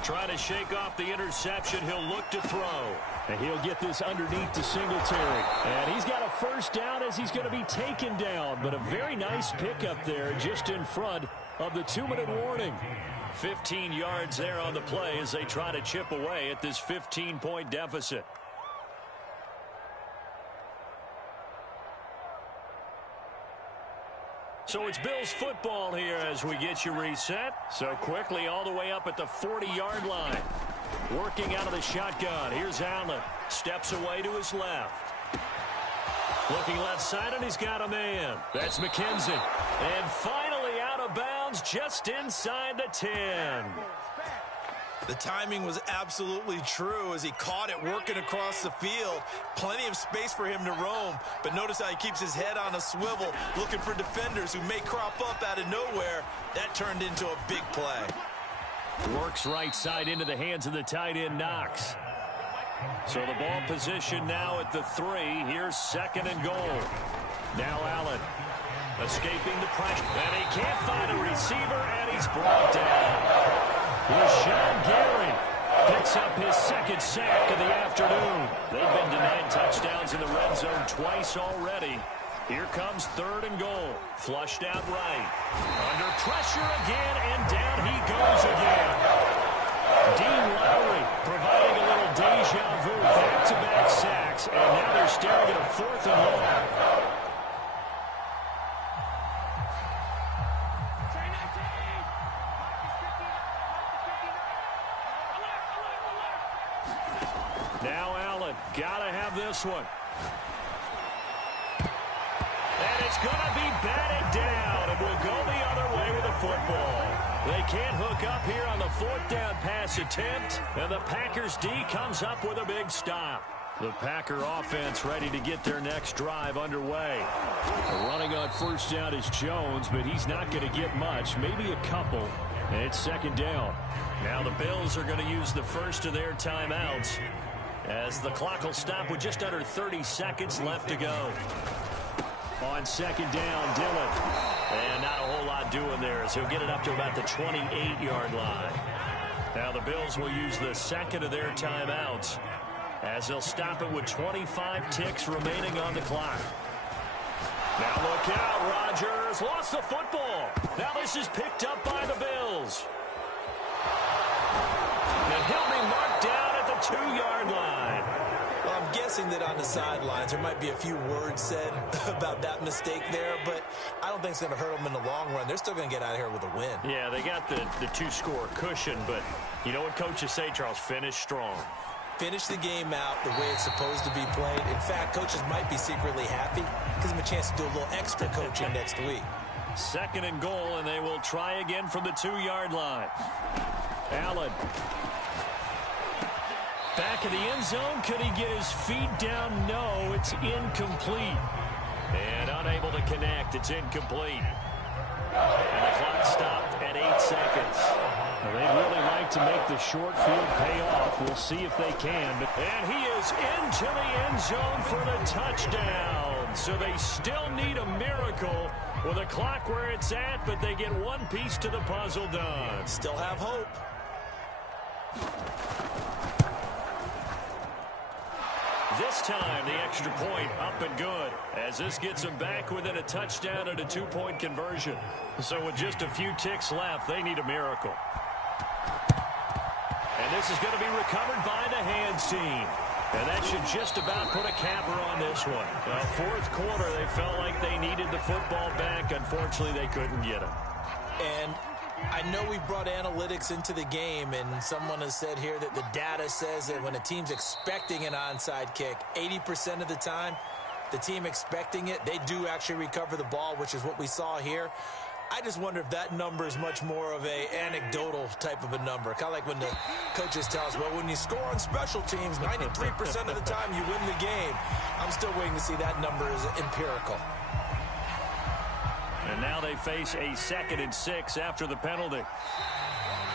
Trying to shake off the interception. He'll look to throw. And he'll get this underneath to Singletary. And he's got a first down as he's going to be taken down. But a very nice pickup there just in front of the 2-minute warning. 15 yards there on the play as they try to chip away at this 15-point deficit. So it's Bills football here as we get you reset. So quickly all the way up at the 40-yard line. Working out of the shotgun. Here's Allen. Steps away to his left. Looking left side, and he's got a man. That's McKenzie. And finally out of bounds just inside the 10. The timing was absolutely true as he caught it working across the field. Plenty of space for him to roam, but notice how he keeps his head on a swivel, looking for defenders who may crop up out of nowhere. That turned into a big play. Works right side into the hands of the tight end, Knox. So the ball position now at the 3. Here's second and goal. Now Allen escaping the pressure. And he can't find a receiver, and he's brought down. Here's Sean Gary. Picks up his second sack of the afternoon. They've been denied touchdowns in the red zone twice already. Here comes third and goal. Flushed out right. Under pressure again, and down he goes again. Dean Lowry providing a little deja vu. Back-to-back sacks, and now they're staring at a 4th and long. Now Allen, gotta have this one. And it's gonna be batted down, and we'll go the other way with the football. They can't hook up here on the 4th down pass attempt, and the Packers D comes up with a big stop. The Packer offense ready to get their next drive underway. Running on first down is Jones, but he's not going to get much, maybe a couple. And it's second down. Now the Bills are going to use the first of their timeouts as the clock will stop with just under 30 seconds left to go. On second down, Dillon. And not a whole lot doing there as he'll get it up to about the 28-yard line. Now the Bills will use the second of their timeouts as they'll stop it with 25 ticks remaining on the clock. Now look out, Rodgers lost the football. Now this is picked up by the Bills. And he'll be marked down at the 2 guessing that on the sidelines there might be a few words said about that mistake there, but I don't think it's going to hurt them in the long run. They're still going to get out of here with a win. Yeah, they got the two-score cushion, but you know what coaches say, Charles? Finish strong. Finish the game out the way it's supposed to be played. In fact, coaches might be secretly happy because of a chance to do a little extra coaching next week. 2nd and goal, and they will try again from the 2-yard line. Allen. Back of the end zone. Could he get his feet down? No, it's incomplete. And unable to connect. It's incomplete. And the clock stopped at 8 seconds. Well, they'd really like to make the short field pay off. We'll see if they can. And he is into the end zone for the touchdown. So they still need a miracle with a clock where it's at, but they get one piece to the puzzle done. Still have hope. This time, the extra point up and good, as this gets them back within a touchdown and a 2-point conversion. So with just a few ticks left, they need a miracle. And this is going to be recovered by the hands team. And that should just about put a capper on this one. Well, 4th quarter, they felt like they needed the football back. Unfortunately, they couldn't get it. And I know we brought analytics into the game, and someone has said here that the data says that when a team's expecting an onside kick, 80% of the time, the team expecting it, they do actually recover the ball, which is what we saw here. I just wonder if that number is much more of a anecdotal type of a number. Kind of like when the coaches tell us, well, when you score on special teams, 93% of the time you win the game. I'm still waiting to see that number is empirical. And now they face a 2nd and 6 after the penalty.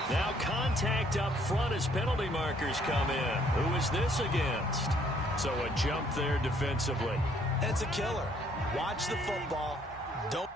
Now contact up front as penalty markers come in. Who is this against? So a jump there defensively. And it's a killer. Watch the football. Don't